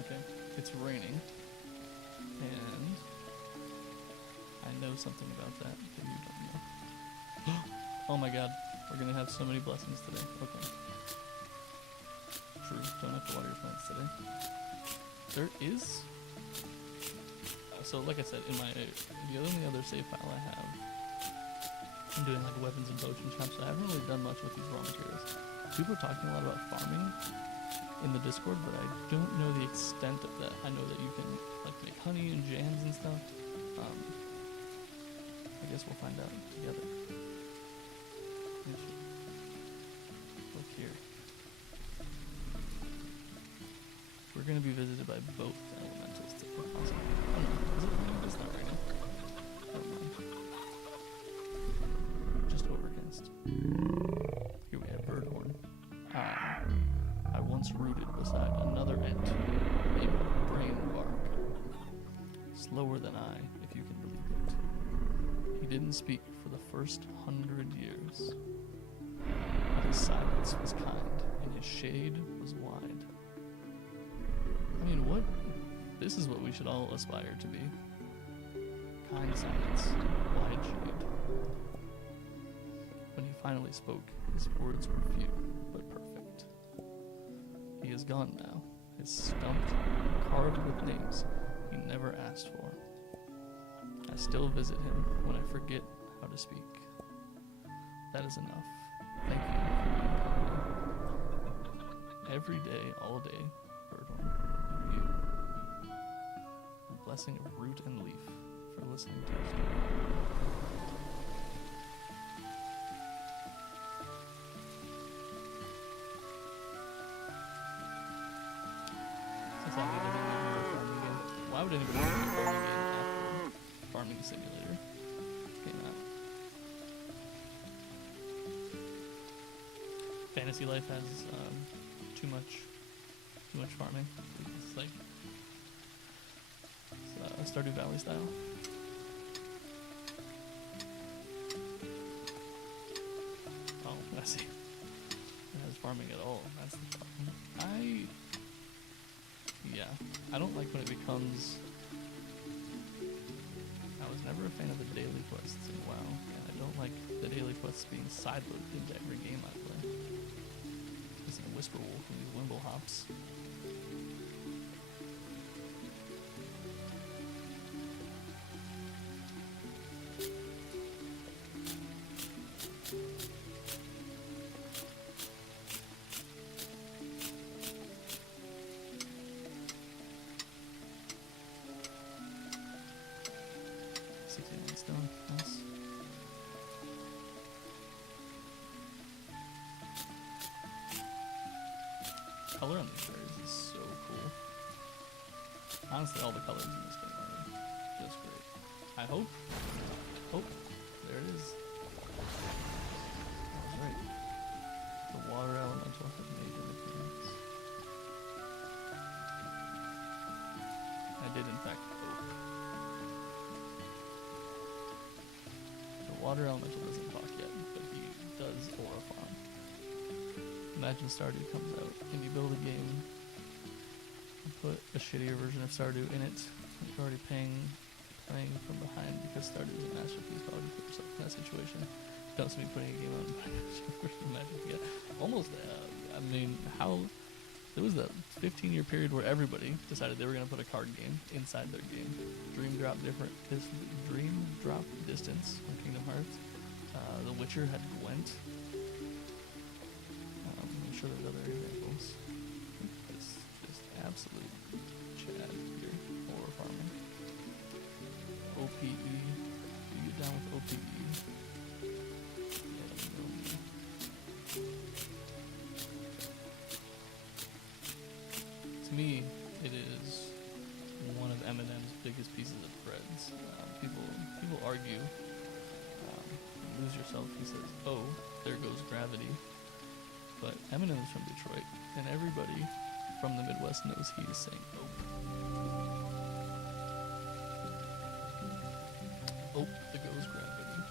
Okay, it's raining, and I know something about that you don't know. Oh my god, we're gonna have so many blessings today. Okay. True, don't have to water your plants today. There is... so like I said, in the only other save file I have, I'm doing like weapons and potion shops, so I haven't really done much with these raw materials. People are talking a lot about farming, in the Discord, but I don't know the extent of that. I know that you can like make honey and jams and stuff. I guess we'll find out together. Look here. We're gonna be visited by both elementals. Possibly. Oh no, is it raining? It's not raining. Never mind. Just overcast. Here we have Birdhorn. I once rooted beside another ant named Brainbark. Slower than I, if you can believe it. He didn't speak for the first 100 years. But his silence was kind, and his shade was wide. I mean, what? This is what we should all aspire to be. Kind silence, wide shade. When he finally spoke, his words were few, but perfect. He is gone now, his stump carved with names he never asked for. I still visit him when I forget how to speak. That is enough. Thank you for being kind. Every day, all day, Birdhorn, you. A blessing of root and leaf for listening to his story. Since I'll be living in a farming game, why would anybody want a farming game after Farming Simulator came out? Fantasy Life has too much farming. It's like Stardew Valley style. Oh, I see. It has farming at all. That's the problem. I don't like when it becomes. I was never a fan of the daily quests in WoW, and I don't like the daily quests being sideloaded into every game I play. It's a Whisper Wolf and these Wimble Hops. Stone. Nice. Color on these berries is so cool. Honestly, all the colors in this game are just great. I hope. Oh, there it is. That's right. The water elemental has made an appearance. I did, in fact, hope. Water elemental doesn't talk yet, but he does aura farm. Imagine Stardew comes out and you build a game and put a shittier version of Stardew in it. You're already playing from behind because Stardew is a masterpiece. Why would you put yourself in that situation? Don't see me putting a game out and buying a version of Magic yet. Almost, I mean, how... There was a 15-year period where everybody decided they were going to put a card game inside their game. Dream Drop Distance from Kingdom Hearts. The Witcher had Gwent. I'm sure there's other examples. This just absolute Chad here. Horror farming. OPE. You get down with OPE. Yeah, let me know. To me, it is one of Eminem's biggest pieces of threads. People argue, lose yourself, he says, oh, there goes gravity. But Eminem is from Detroit, and everybody from the Midwest knows he is saying, oh. Oh, there goes gravity.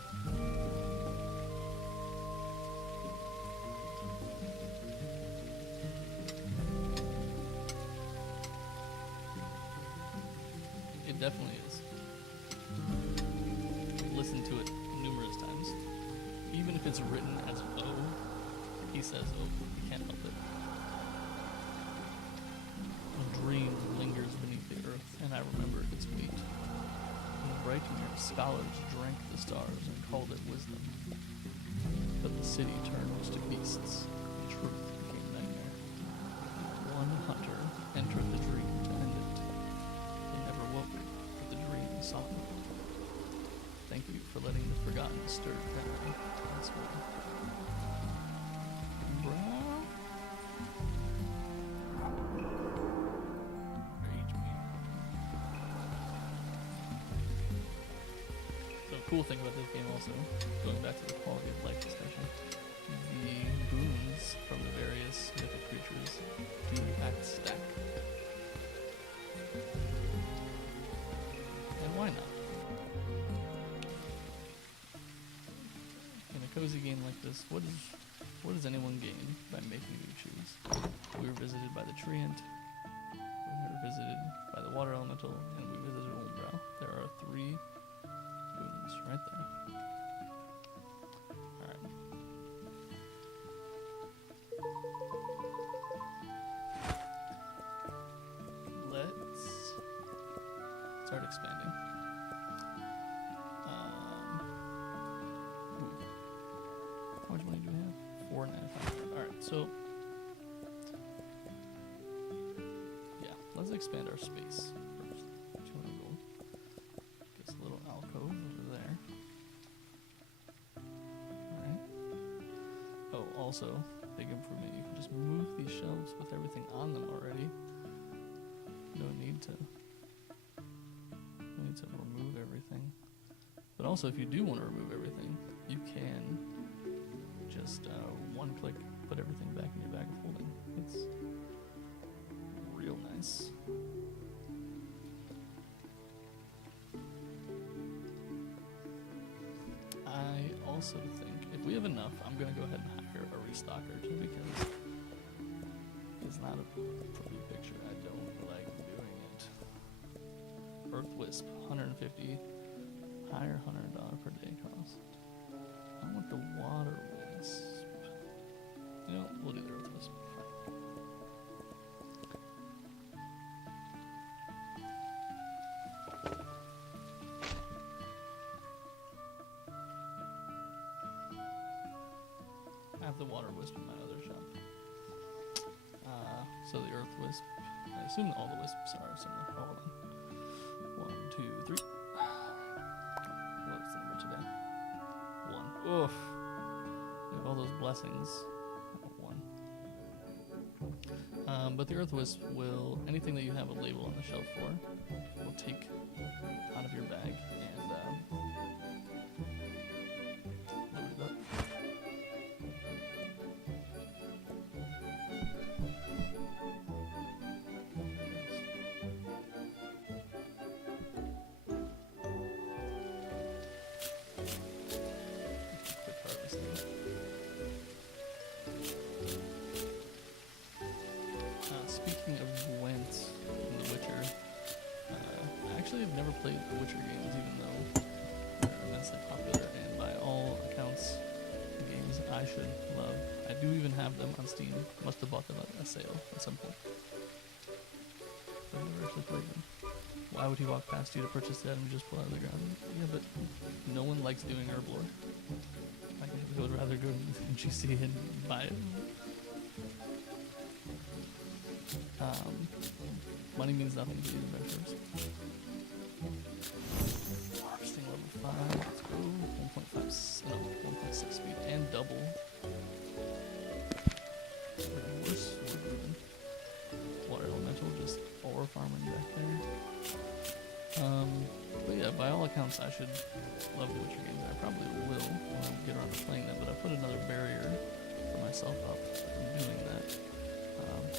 It definitely is. Listen to it numerous times. Even if it's written as O, he says O. You can't help it. A dream lingers beneath the earth, and I remember its weight. In Brightoner, scholars drank the stars and called it wisdom. But the city turned to beasts, and truth became nightmare. mustard penguin. That's one. Brown. Rage me. So cool thing about this game also, going back to the quality of life discussion, the boons from the various mythic creatures do in fact stack. And why not? In a cozy game like this, what does anyone gain by making you choose? We were visited by the treant, we were visited by the water elemental, and we visited Umbral. There are 3 boons right there. Alright. Let's start expanding. How much money do we have? 4.5. Alright, so yeah, let's expand our space first. 200 gold. Gets a little alcove over there. Alright. Oh, also, big improvement. You can just move these shelves with everything on them already. No need to remove everything. But also, if you do want to remove everything, you can just one click, put everything back in your bag of holding. It's real nice. I also think if we have enough, I'm going to go ahead and hire a restocker just because it's not a pretty picture. I don't like doing it. Earth Wisp, 150. Higher $100 per day cost. I want the water wisp. You know, we'll do the earth wisp. I have the water wisp in my other shop. So the earth wisp. I assume all the wisps are similar. Oh, hold on. 1, 2, 3. What's the number today? 1. Oof. We have all those blessings. 1. But the earth wisp will, anything that you have a label on the shelf for, will take out of your bag and load it up. Speaking of Gwent in The Witcher, I actually have never played The Witcher games, even though they're immensely popular and by all accounts, games I should love. I do even have them on Steam. Must have bought them at a sale at some point. But I've never actually played them. Why would he walk past you to purchase that and just pull out of the ground? Yeah, but no one likes doing herblore. I would rather go to GC and buy it. Money means nothing to these adventurers. Harvesting level 5, let's go. 1.6 speed and double. Worse, water elemental, just ore farming back there. But yeah, by all accounts, I should love the Witcher games. I probably will when I get around to playing them, but I put another barrier for myself up in doing that.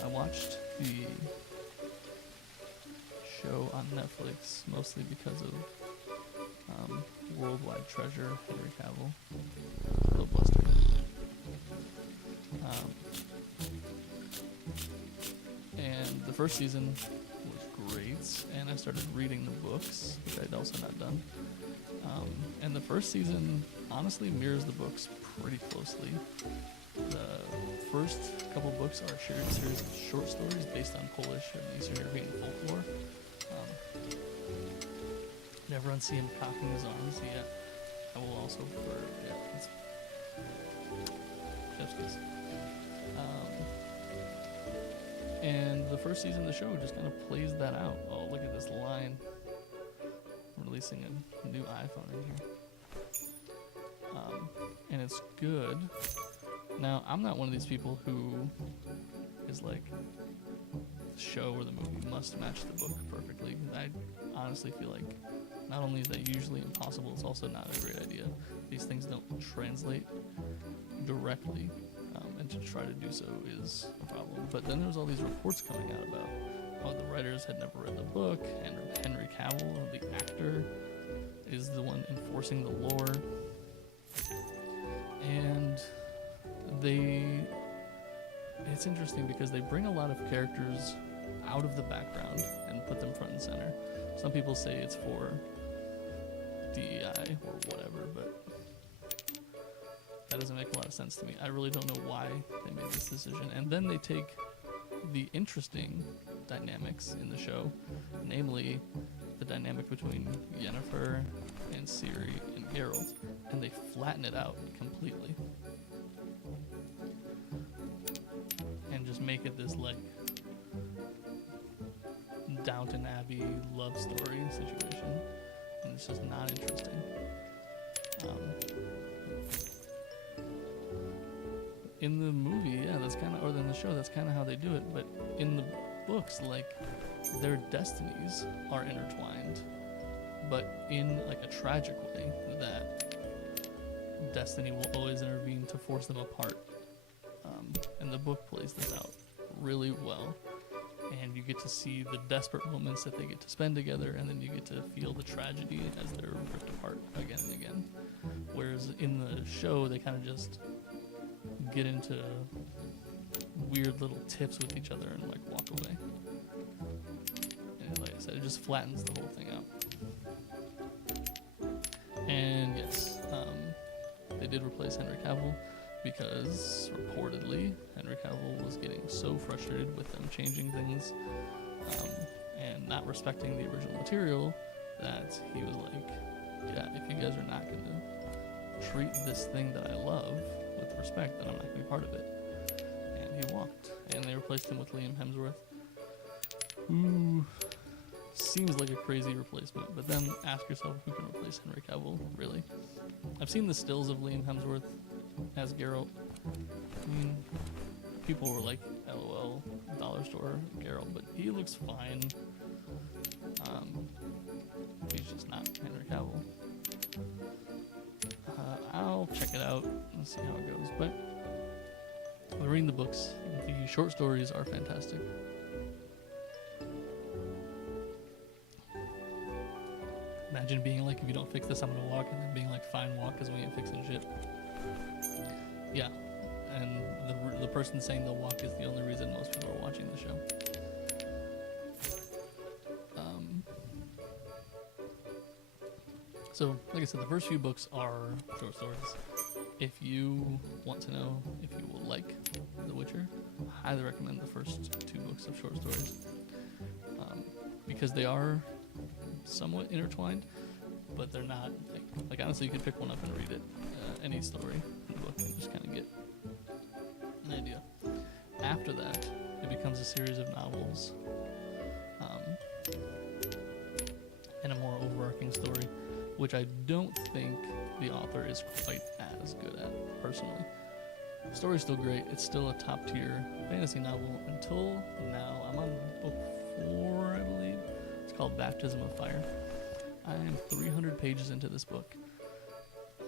I watched the show on Netflix mostly because of Worldwide Treasure, Henry Cavill, Filibuster. And the first season was great, and I started reading the books, which I'd also not done. And the first season honestly mirrors the books pretty closely. The first couple books are a shared series of short stories based on Polish and Eastern European folklore. Never see him cocking his arms yet. I will also it's chef's kiss. And the first season of the show just kind of plays that out. Oh, look at this line. I'm releasing a new iPhone in here. and it's good. Now, I'm not one of these people who is like, the show or the movie must match the book perfectly. I honestly feel like not only is that usually impossible, it's also not a great idea. These things don't translate directly, and to try to do so is a problem. But then there's all these reports coming out about how the writers had never read the book, and Henry Cavill, the actor, is the one enforcing the lore. And it's interesting because they bring a lot of characters out of the background and put them front and center. Some people say it's for DEI or whatever, but that doesn't make a lot of sense to me. I really don't know why they made this decision. And then they take the interesting dynamics in the show, namely the dynamic between Yennefer and Ciri and Geralt, and they flatten it out completely. And just make it this, like, Downton Abbey love story situation. And it's just not interesting. In the movie, yeah, that's kind of, or in the show, that's kind of how they do it. But in the books, like, their destinies are intertwined, but in like a tragic way that destiny will always intervene to force them apart. And the book plays this out really well, and you get to see the desperate moments that they get to spend together, and then you get to feel the tragedy as they're ripped apart again and again. Whereas in the show, they kind of just get into weird little tiffs with each other and like walk away. And like I said, it just flattens the whole thing out. And yes, they did replace Henry Cavill because reportedly Henry Cavill was getting so frustrated with them changing things and not respecting the original material that he was like, yeah, if you guys are not going to treat this thing that I love with respect, then I'm not going to be part of it. And he walked, and they replaced him with Liam Hemsworth, who seems like a crazy replacement, but then ask yourself, who can replace Henry Cavill, really? I've seen the stills of Liam Hemsworth as Geralt. I mean, people were like, LOL, dollar store Geralt, but he looks fine. He's just not Henry Cavill. I'll check it out and see how it goes, but I'm reading the books. The short stories are fantastic. Imagine being like, if you don't fix this, I'm gonna walk, and then being like, fine, walk, because we ain't fixing shit. Yeah, and the person saying they'll walk is the only reason most people are watching the show. So, like I said, the first few books are short stories. If you want to know if you will like The Witcher, I highly recommend the first 2 books of short stories. Because they are somewhat intertwined, but they're not. Like honestly, you could pick one up and read it, any story in the book, and just kind of get an idea. After that, it becomes a series of novels, and a more overarching story, which I don't think the author is quite as good at, personally. The story's still great. It's still a top-tier fantasy novel until now. I'm on book 4, I believe. It's called Baptism of Fire. I am 300 pages into this book.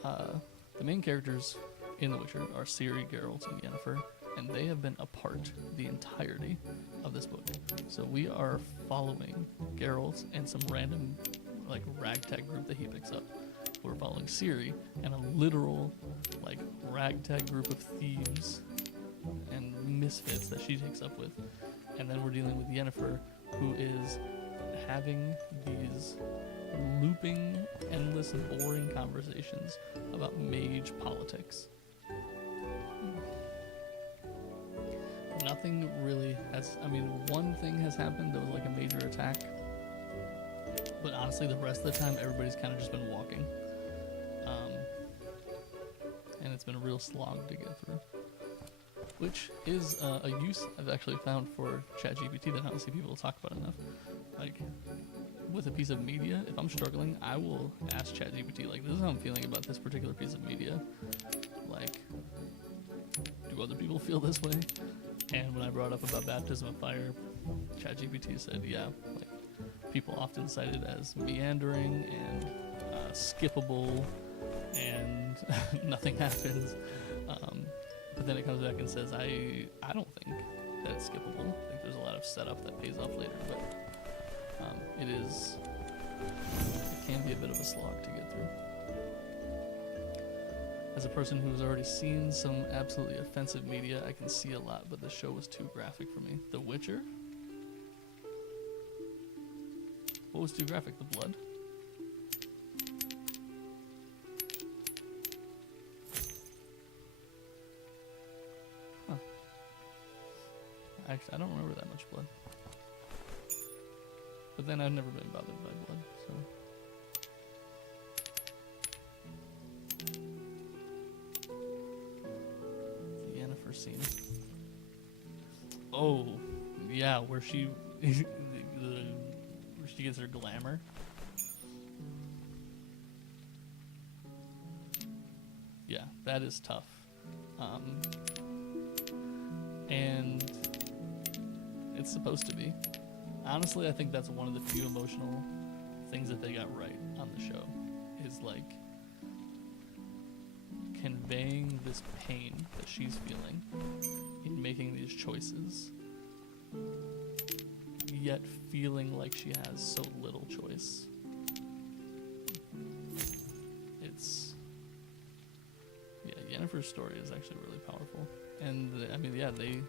The main characters in The Witcher are Ciri, Geralt, and Yennefer, and they have been apart the entirety of this book. So we are following Geralt and some random, like, ragtag group that he picks up. We're following Ciri and a literal, like, ragtag group of thieves and misfits that she takes up with. And then we're dealing with Yennefer, who is having these looping, endless, boring conversations about mage politics. Nothing really has, I mean, one thing has happened. There was like a major attack, but honestly the rest of the time everybody's kind of just been walking, and it's been a real slog to get through, which is a use I've actually found for ChatGPT that I don't see people talk about enough. Like, with a piece of media, if I'm struggling, I will ask ChatGPT, like, this is how I'm feeling about this particular piece of media. Like, do other people feel this way? And when I brought up about baptism of fire, ChatGPT said, yeah, like, people often cite it as meandering and skippable, and nothing happens. But then it comes back and says, I don't think that it's skippable. I think there's a lot of setup that pays off later, but it can be a bit of a slog to get through. As a person who has already seen some absolutely offensive media, I can see a lot, but the show was too graphic for me. The Witcher? What was too graphic? The blood? Huh. Actually, I don't remember that much blood. But then I've never been bothered by blood, so... Scene. Oh, yeah, where she where she gets her glamour. Yeah, that is tough. And it's supposed to be. Honestly, I think that's one of the few emotional things that they got right on the show. Is like conveying this pain that she's feeling in making these choices, yet feeling like she has so little choice. It's... yeah, Yennefer's story is actually really powerful. And, I mean, yeah, they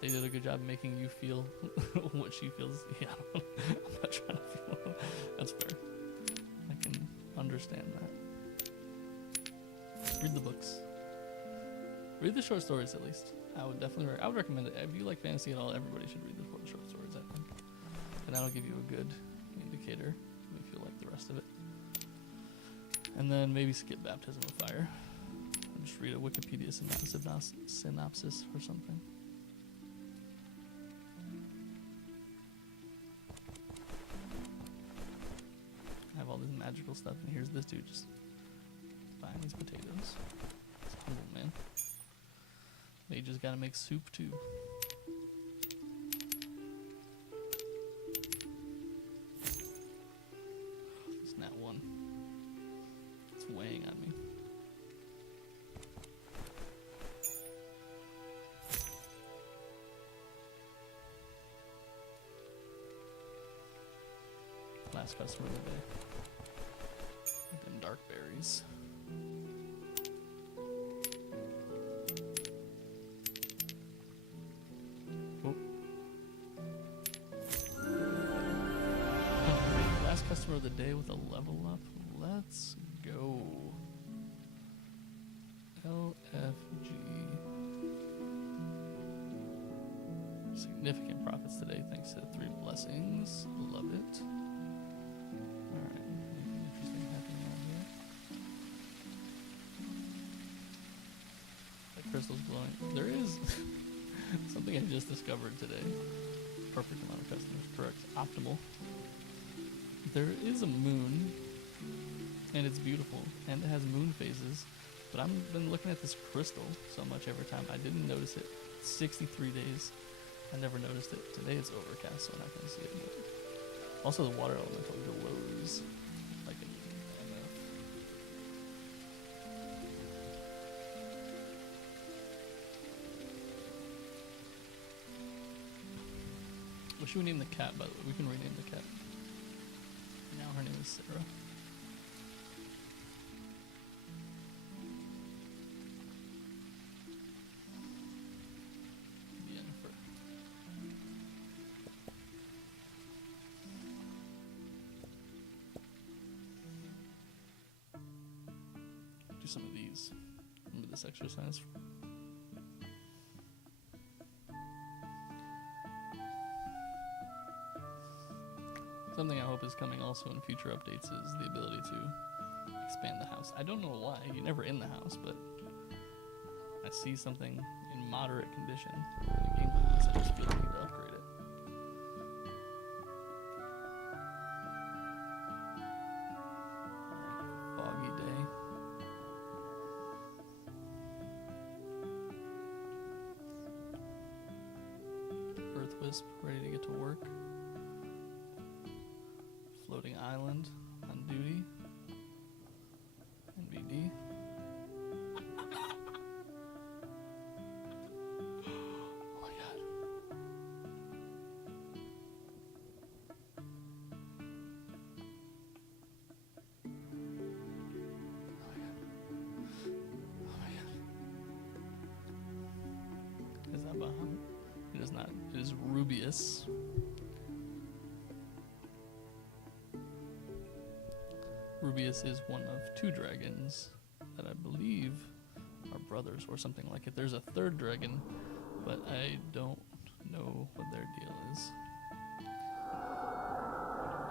did a good job making you feel what she feels. Yeah, I'm not trying to feel... That's fair. I can understand that. Read the books. Read the short stories at least. I would definitely I would recommend it. If you like fantasy at all, everybody should read the short stories, I think. And that'll give you a good indicator if you like the rest of it. And then maybe skip Baptism of Fire. And just read a Wikipedia synopsis or something. I have all this magical stuff, and here's this dude just buying these potatoes. It's humble, man. They just gotta make soup too. It's not one. It's weighing on me. Last customer of the day. Them dark berries. Customer of the day with a level up. Let's go. LFG. Significant profits today thanks to the 3 blessings. Love it. Alright, anything interesting happening on here? That crystal's glowing. There is something I just discovered today. Perfect amount of customers. Correct. Optimal. There is a moon, and it's beautiful, and it has moon phases, but I've been looking at this crystal so much every time. I didn't notice it. 63 days. I never noticed it. Today it's overcast, so I'm not going to see it. But also, the water elemental glows like an MF. What should we name the cat, by the way? We can rename the cat. Now her name is Sarah. Yennefer. Do some of these. Remember this exercise? Something I hope is coming also in future updates is the ability to expand the house. I don't know why. You're never in the house, but I see something in moderate condition in a game like this. I just feel like I need to upgrade it. Wisp, ready to get to work. Floating Island, on duty. NBD. Oh my god. Is that Bahamut? It is not. It is Rubius. Rubius is one of two dragons that I believe are brothers or something like it. There's a third dragon, but I don't know what their deal is.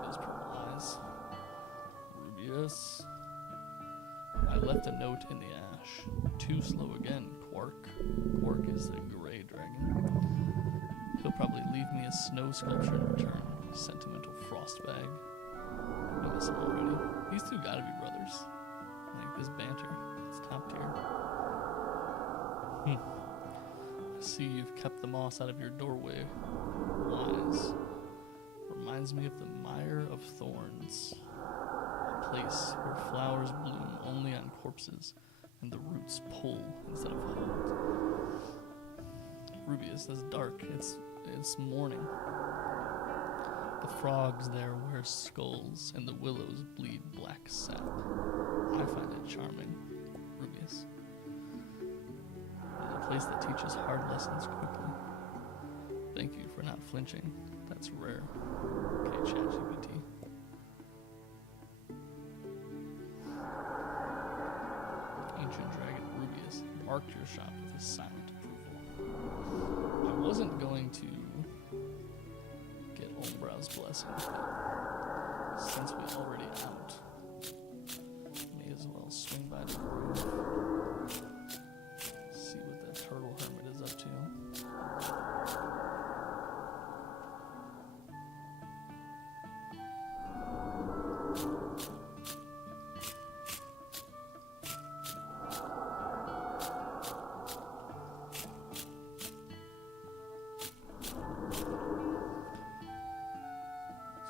Those purple eyes. Rubius. I left a note in the ash. Too slow again, Quark. Quark is the gray dragon. He'll probably leave me a snow sculpture in return. Sentimental frostbag. I miss him already. These two gotta be brothers. Like this banter. It's top tier. I see you've kept the moss out of your doorway. Wise. Reminds me of the Mire of Thorns. A place where flowers bloom only on corpses and the roots pull instead of hold. Rubius, that's dark. It's morning. The frogs there wear skulls, and the willows bleed black sap. I find it charming, Rubius. It is a place that teaches hard lessons quickly. Thank you for not flinching. That's rare. Okay, ChatGPT. Ancient dragon Rubius marked your shop with his silent approval. I wasn't going to Umbrau's blessing, but since we're already out, may as well swing by the grove, see what that turtle hermit is up to.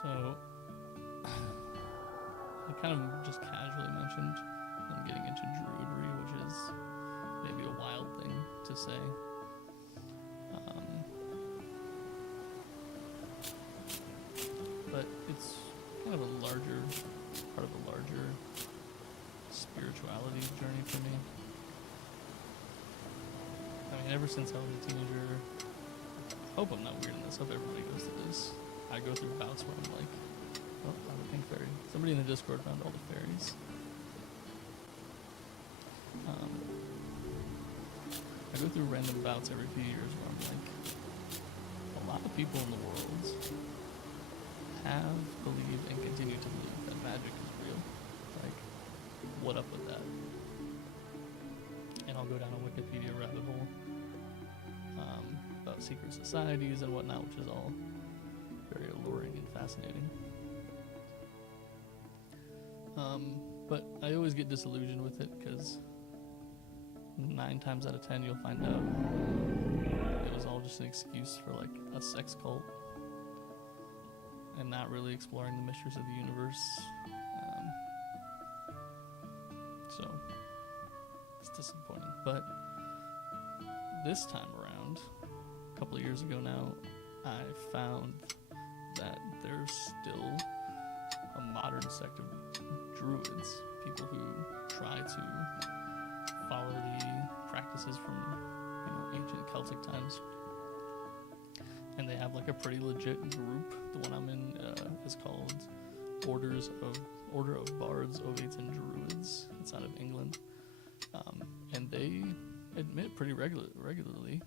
So, I kind of just casually mentioned I'm getting into druidry, which is maybe a wild thing to say. But it's kind of a larger, part of a larger spirituality journey for me. I mean, ever since I was a teenager, I hope I'm not weirding this up, everybody goes through this. I go through bouts where I'm like, oh, I'm a pink fairy. Somebody in the Discord found all the fairies. I go through random bouts every few years where I'm like, a lot of people in the world have believed and continue to believe that magic is real. Like, what up with that? And I'll go down a Wikipedia rabbit hole about secret societies and whatnot, which is all very alluring and fascinating. But I always get disillusioned with it because 9 times out of 10 you'll find out it was all just an excuse for like a sex cult and not really exploring the mysteries of the universe. So it's disappointing. But this time around, a couple of years ago now, I found that there's still a modern sect of druids, people who try to follow the practices from, ancient Celtic times. And they have like a pretty legit group. The one I'm in is called Order of Bards, Ovates, and Druids. It's out of England. And they admit pretty regularly,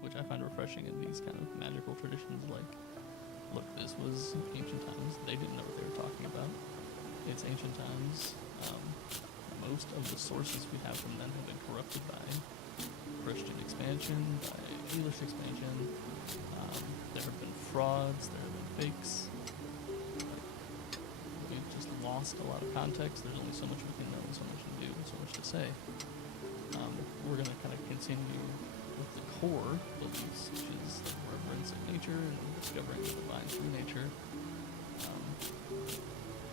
which I find refreshing in these kind of magical traditions, like, look, this was ancient times. They didn't know what they were talking about. It's ancient times. Most of the sources we have from them have been corrupted by Christian expansion, by English expansion. There have been frauds, there have been fakes. We've just lost a lot of context. There's only so much we can know, so much to do, so much to say. We're going to kind of continue with the core beliefs, which is reverence of nature and discovering the divine through nature.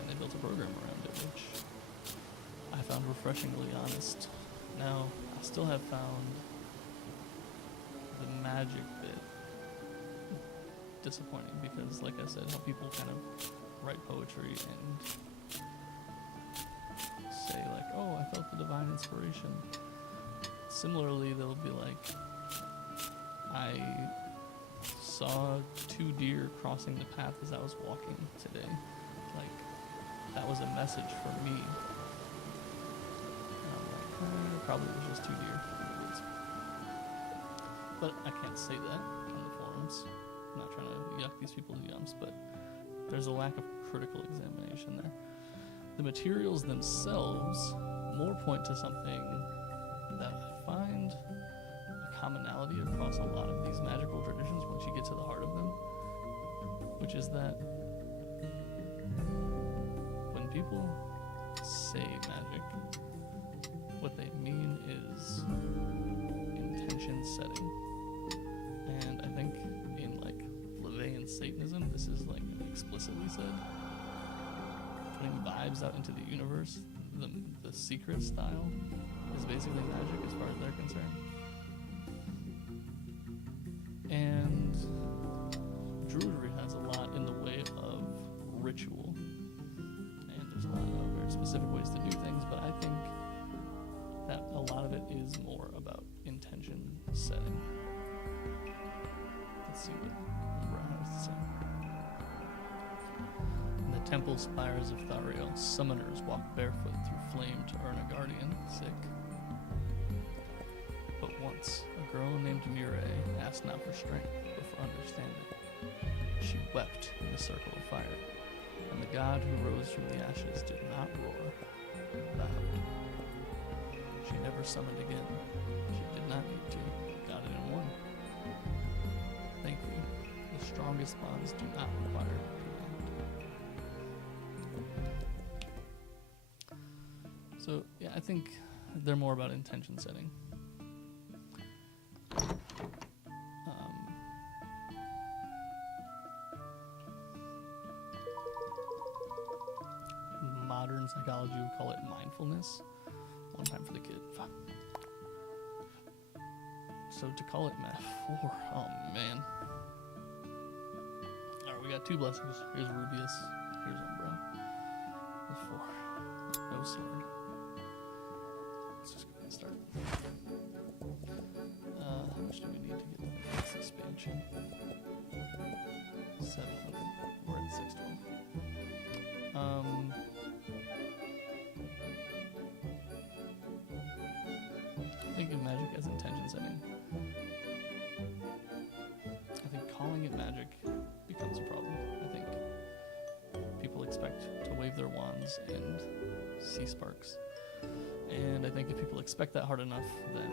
And they built a program around it, which I found refreshingly honest. Now, I still have found the magic bit disappointing because, like I said, how people kind of write poetry and say like, oh, I felt the divine inspiration. Similarly, they'll be like, I saw 2 deer crossing the path as I was walking today. Like, that was a message for me. And I'm like, it probably was just 2 deer. But I can't say that on the forums. I'm not trying to yuck these people's yums, but there's a lack of critical examination there. The materials themselves more point to something that I find a commonality across a lot of these magical traditions once you get to the heart of them, which is that when people say magic, what they mean is intention setting. And I think in like LaVeyan Satanism, this is like explicitly said. Putting vibes out into the universe, the secret style, is basically magic as far as they're concerned. And Druidry has a lot in the way of ritual. And there's a lot of very specific ways to do things, but I think that a lot of it is more about intention setting. Let's see what Brown has to say. In the temple spires of Thariel, summoners walk barefoot through flame to earn a guardian. Sick. But once, a girl named Murray asked not for strength, but for understanding. She wept in the circle of fire, and the god who rose from the ashes did not roar, bowed. She never summoned again. She did not need to. Got it in one. Thank you. The strongest bonds do not require command. So, yeah, I think they're more about intention setting. Modern psychology would call it mindfulness. One time for the kid. Fuck. So to call it math 4, oh man. Alright, we got 2 blessings. Here's Rubius. Here's Umbra. There's 4. No sword. Let's just go ahead and start. How much do we need to get the next expansion? 700. We're at 612. Think of magic as intention setting. I think calling it magic becomes a problem. I think people expect to wave their wands and see sparks. And I think if people expect that hard enough, then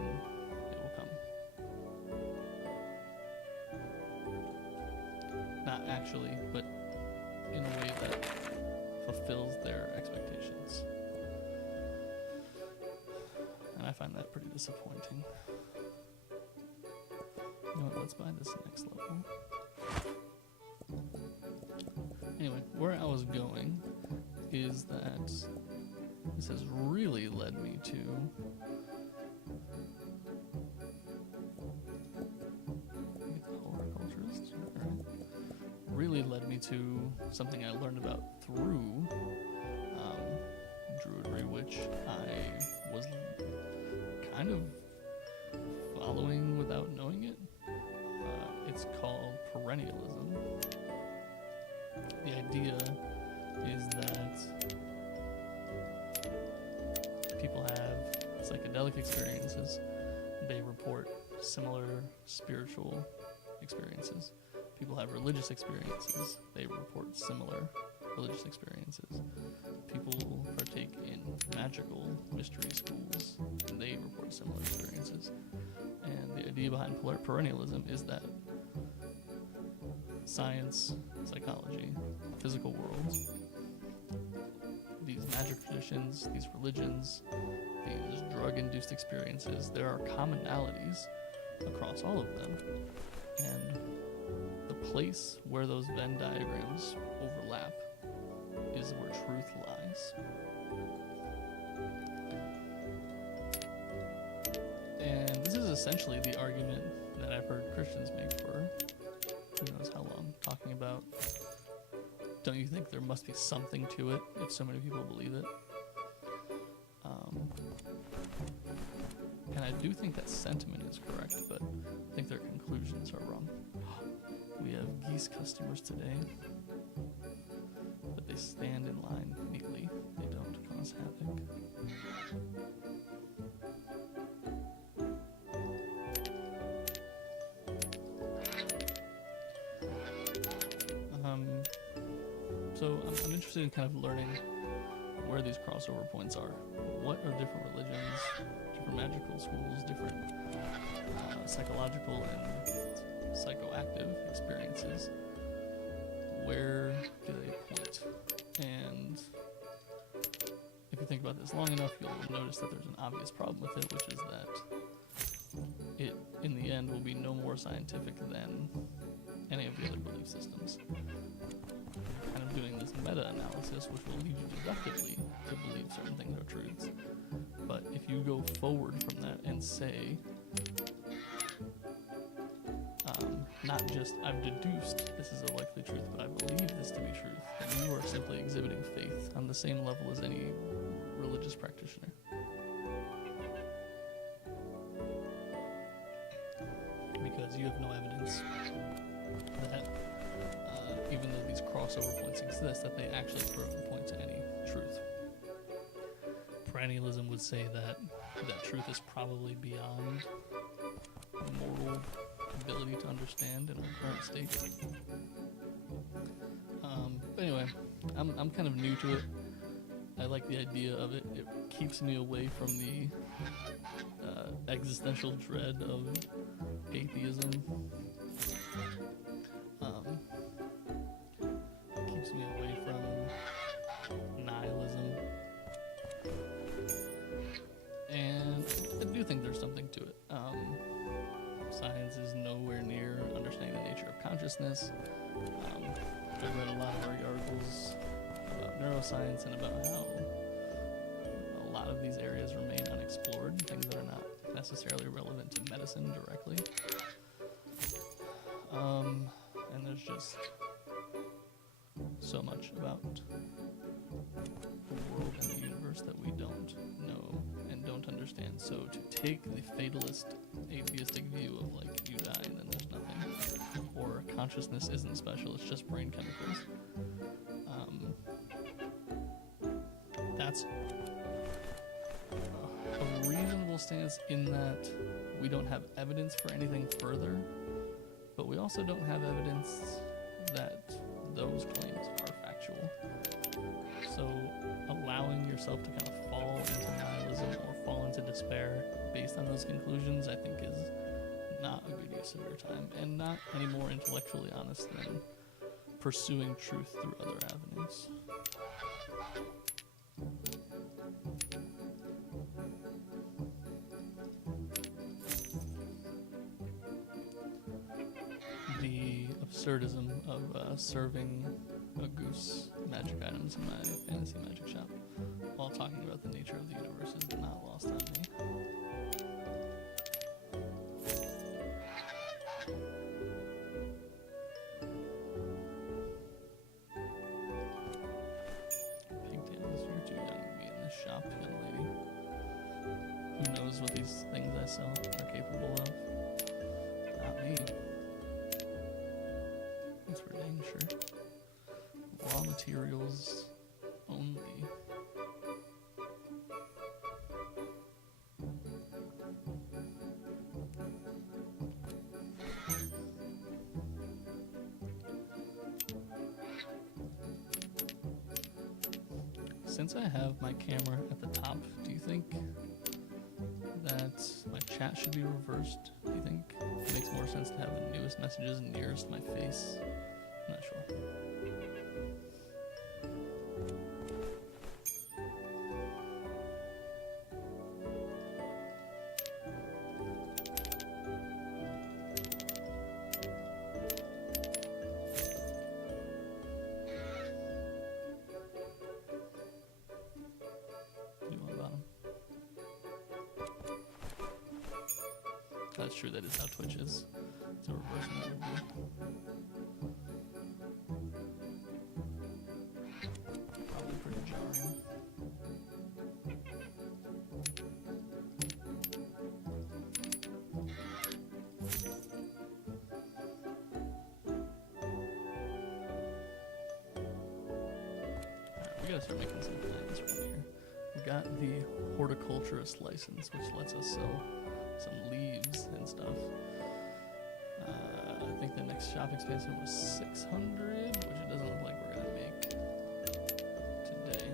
it will come. Not actually, but in a way that fulfills their expectations. And I find that pretty disappointing. You know what, let's buy this next level. Anyway, where I was going is that this has really led me to horticulturist. Really led me to something I learned about through Druidry, which I was kind of following without knowing it. It's called perennialism. The idea is that people have psychedelic experiences. They report similar spiritual experiences. People have religious experiences. They report similar religious experiences. People partake in magical mystery schools, and they report similar experiences. And the idea behind perennialism is that science, psychology, physical world, these magic traditions, these religions, these drug-induced experiences, there are commonalities across all of them. And the place where those Venn diagrams overlap is where truth lies. And this is essentially the argument that I've heard Christians make for who knows how long, talking about, don't you think there must be something to it if so many people believe it? And I do think that sentiment is correct, but I think their conclusions are wrong. We have geese customers today, but they stand in line neatly. They don't cause havoc. So I'm interested in kind of learning where these crossover points are. What are different religions, different magical schools, different psychological and psychoactive experiences? Where do they point? And if you think about this long enough, you'll notice that there's an obvious problem with it, which is that it, in the end, will be no more scientific than any of the other belief systems. Kind of doing this meta-analysis, which will lead you deductively to believe certain things are truths. But if you go forward from that and say, not just I've deduced this is a likely truth, but I believe this to be truth, then you are simply exhibiting faith on the same level as any religious practitioner. Because you have no evidence that even though these crossover points exist, that they actually point to any truth. Perennialism would say that truth is probably beyond moral ability to understand in our current state. But anyway, I'm kind of new to it. I like the idea of it. It keeps me away from the existential dread of atheism. Keeps me away from nihilism. And I do think there's something to it. Science is nowhere near understanding the nature of consciousness. I've read a lot of articles about neuroscience and about how a lot of these areas remain unexplored, things that are not necessarily relevant to medicine directly. And there's just so much about the world and the universe that we don't know and don't understand. So to take the fatalist, atheistic view of like you die and then there's nothing, or consciousness isn't special, it's just brain chemicals, that's a reasonable stance in that we don't have evidence for anything further, but we also don't have evidence that those claims are factual. So allowing yourself to kind of fall into nihilism or fall into despair based on those conclusions, I think is not a good use of your time, and not any more intellectually honest than pursuing truth through other avenues. The absurdism of serving a goose magic items in my fantasy magic shop while talking about the nature of the universe is not lost on me. Pigtails, you're too young to be in this shop, young lady. Who knows what these things I sell are capable of? Not me. That's for dang sure. Raw materials only. Since I have my camera at the top, do you think that my chat should be reversed? Do you think it makes more sense to have the newest messages nearest my face? I'm not sure. it's true. That is how Twitch is. It's a reverse movie. Probably pretty jarring. We gotta start making some plans from here. We got the horticulturist license, which lets us sell some leaves and stuff. I think the next shop expansion was 600, which it doesn't look like we're gonna make today.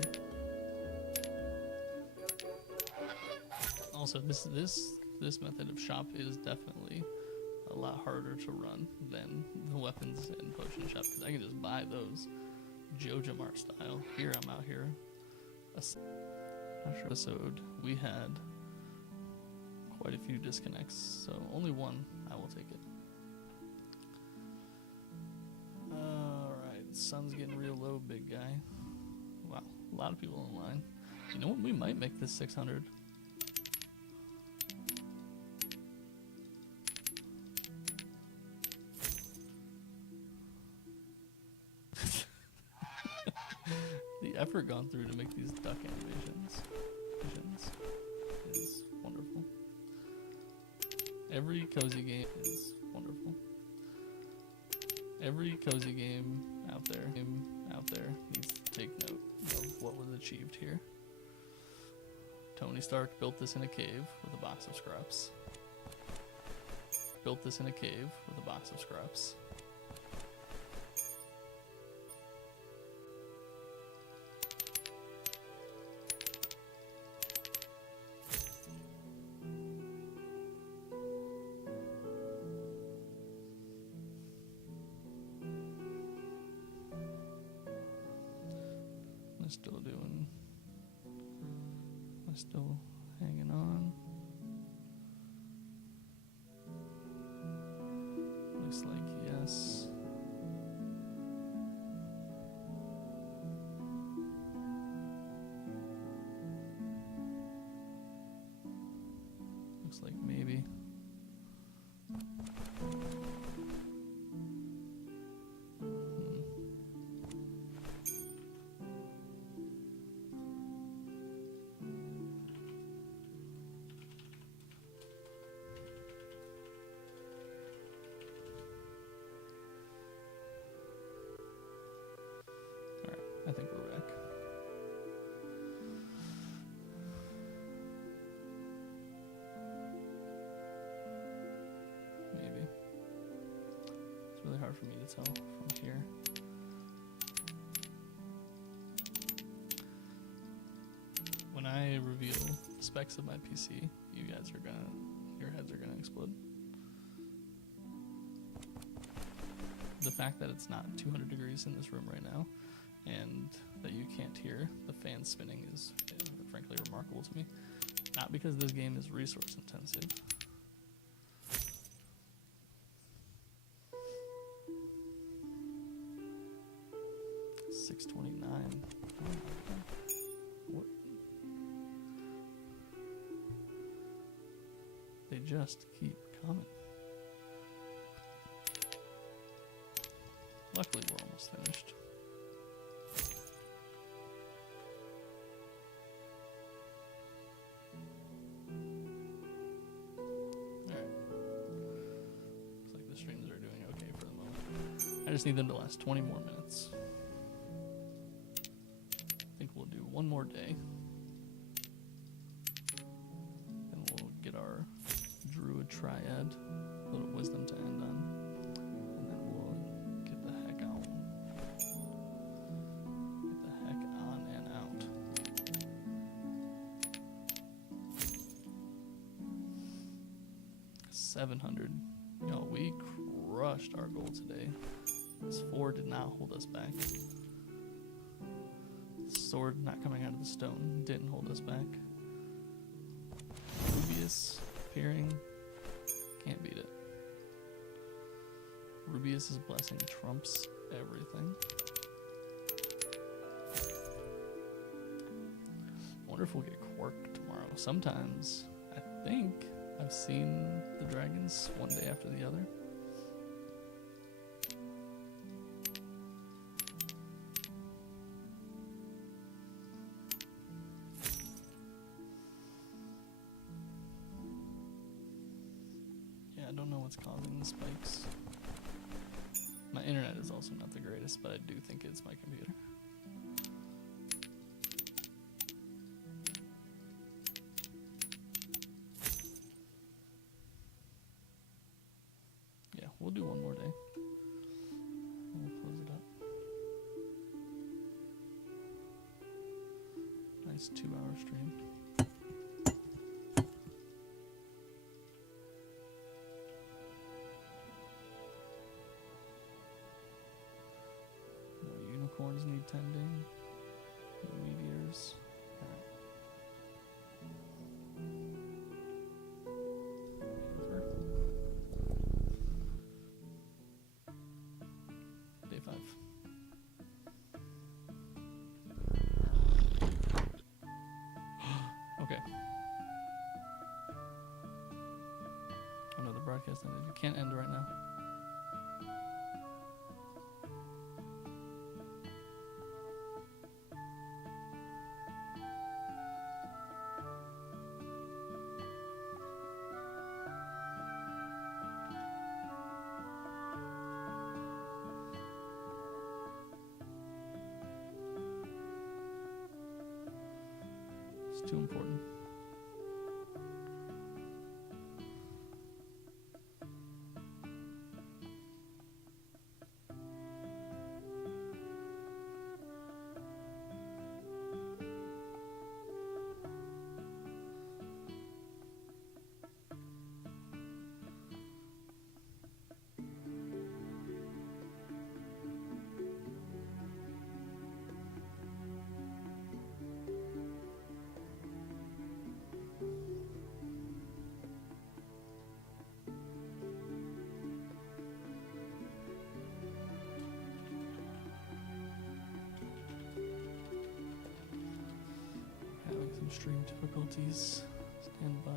Also, this method of shop is definitely a lot harder to run than the weapons and potion shop, because I can just buy those Joja Mart style. Here, I'm out here. Not sure episode, we had quite a few disconnects, so only one, I will take it. Alright, sun's getting real low, big guy. Wow, a lot of people in line. You know what, we might make this 600. The effort gone through to make these duck animations is wonderful. Every cozy game is wonderful. Every cozy game out there needs to take note of what was achieved here. Tony Stark built this in a cave with a box of scraps. Built this in a cave with a box of scraps. Still hanging on. Looks like yes. Looks like maybe. I think we're back. Maybe. It's really hard for me to tell from here. When I reveal the specs of my PC, your heads are gonna explode. The fact that it's not 200 degrees in this room right now, and that you can't hear the fan spinning is frankly remarkable to me. Not because this game is resource intensive. $629. Oh my God. What? They just keep coming. Luckily, we're almost finished. I just need them to last 20 more minutes. I think we'll do one more day. And we'll get our Druid Triad, a little wisdom to end on. And then we'll get the heck out. Get the heck on and out. $700. You know, we crushed our goal today. This 4 did not hold us back. The sword not coming out of the stone didn't hold us back. Rubius appearing, can't beat it. Rubius's blessing trumps everything. I wonder if we'll get Quark tomorrow. Sometimes I think I've seen the dragons one day after the other. Yeah, I don't know what's causing the spikes. My internet is also not the greatest, but I do think it's my computer. Yeah, we'll do one more day. We'll close it up. Nice 2-hour stream. No unicorns need tending. No meteors. Alright. Over. Day 5. Okay. Oh no, the broadcast ended. You can't end right now. It's too important. Having some stream difficulties. Stand by.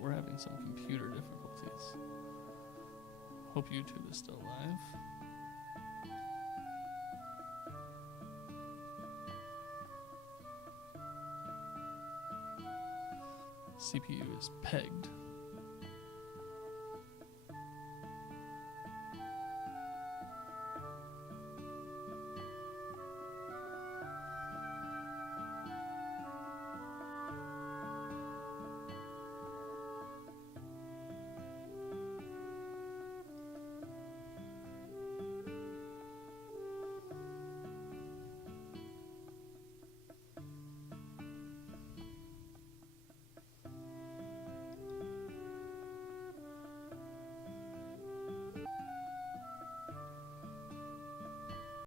We're having some computer difficulties. Hope YouTube is still live. CPU is pegged.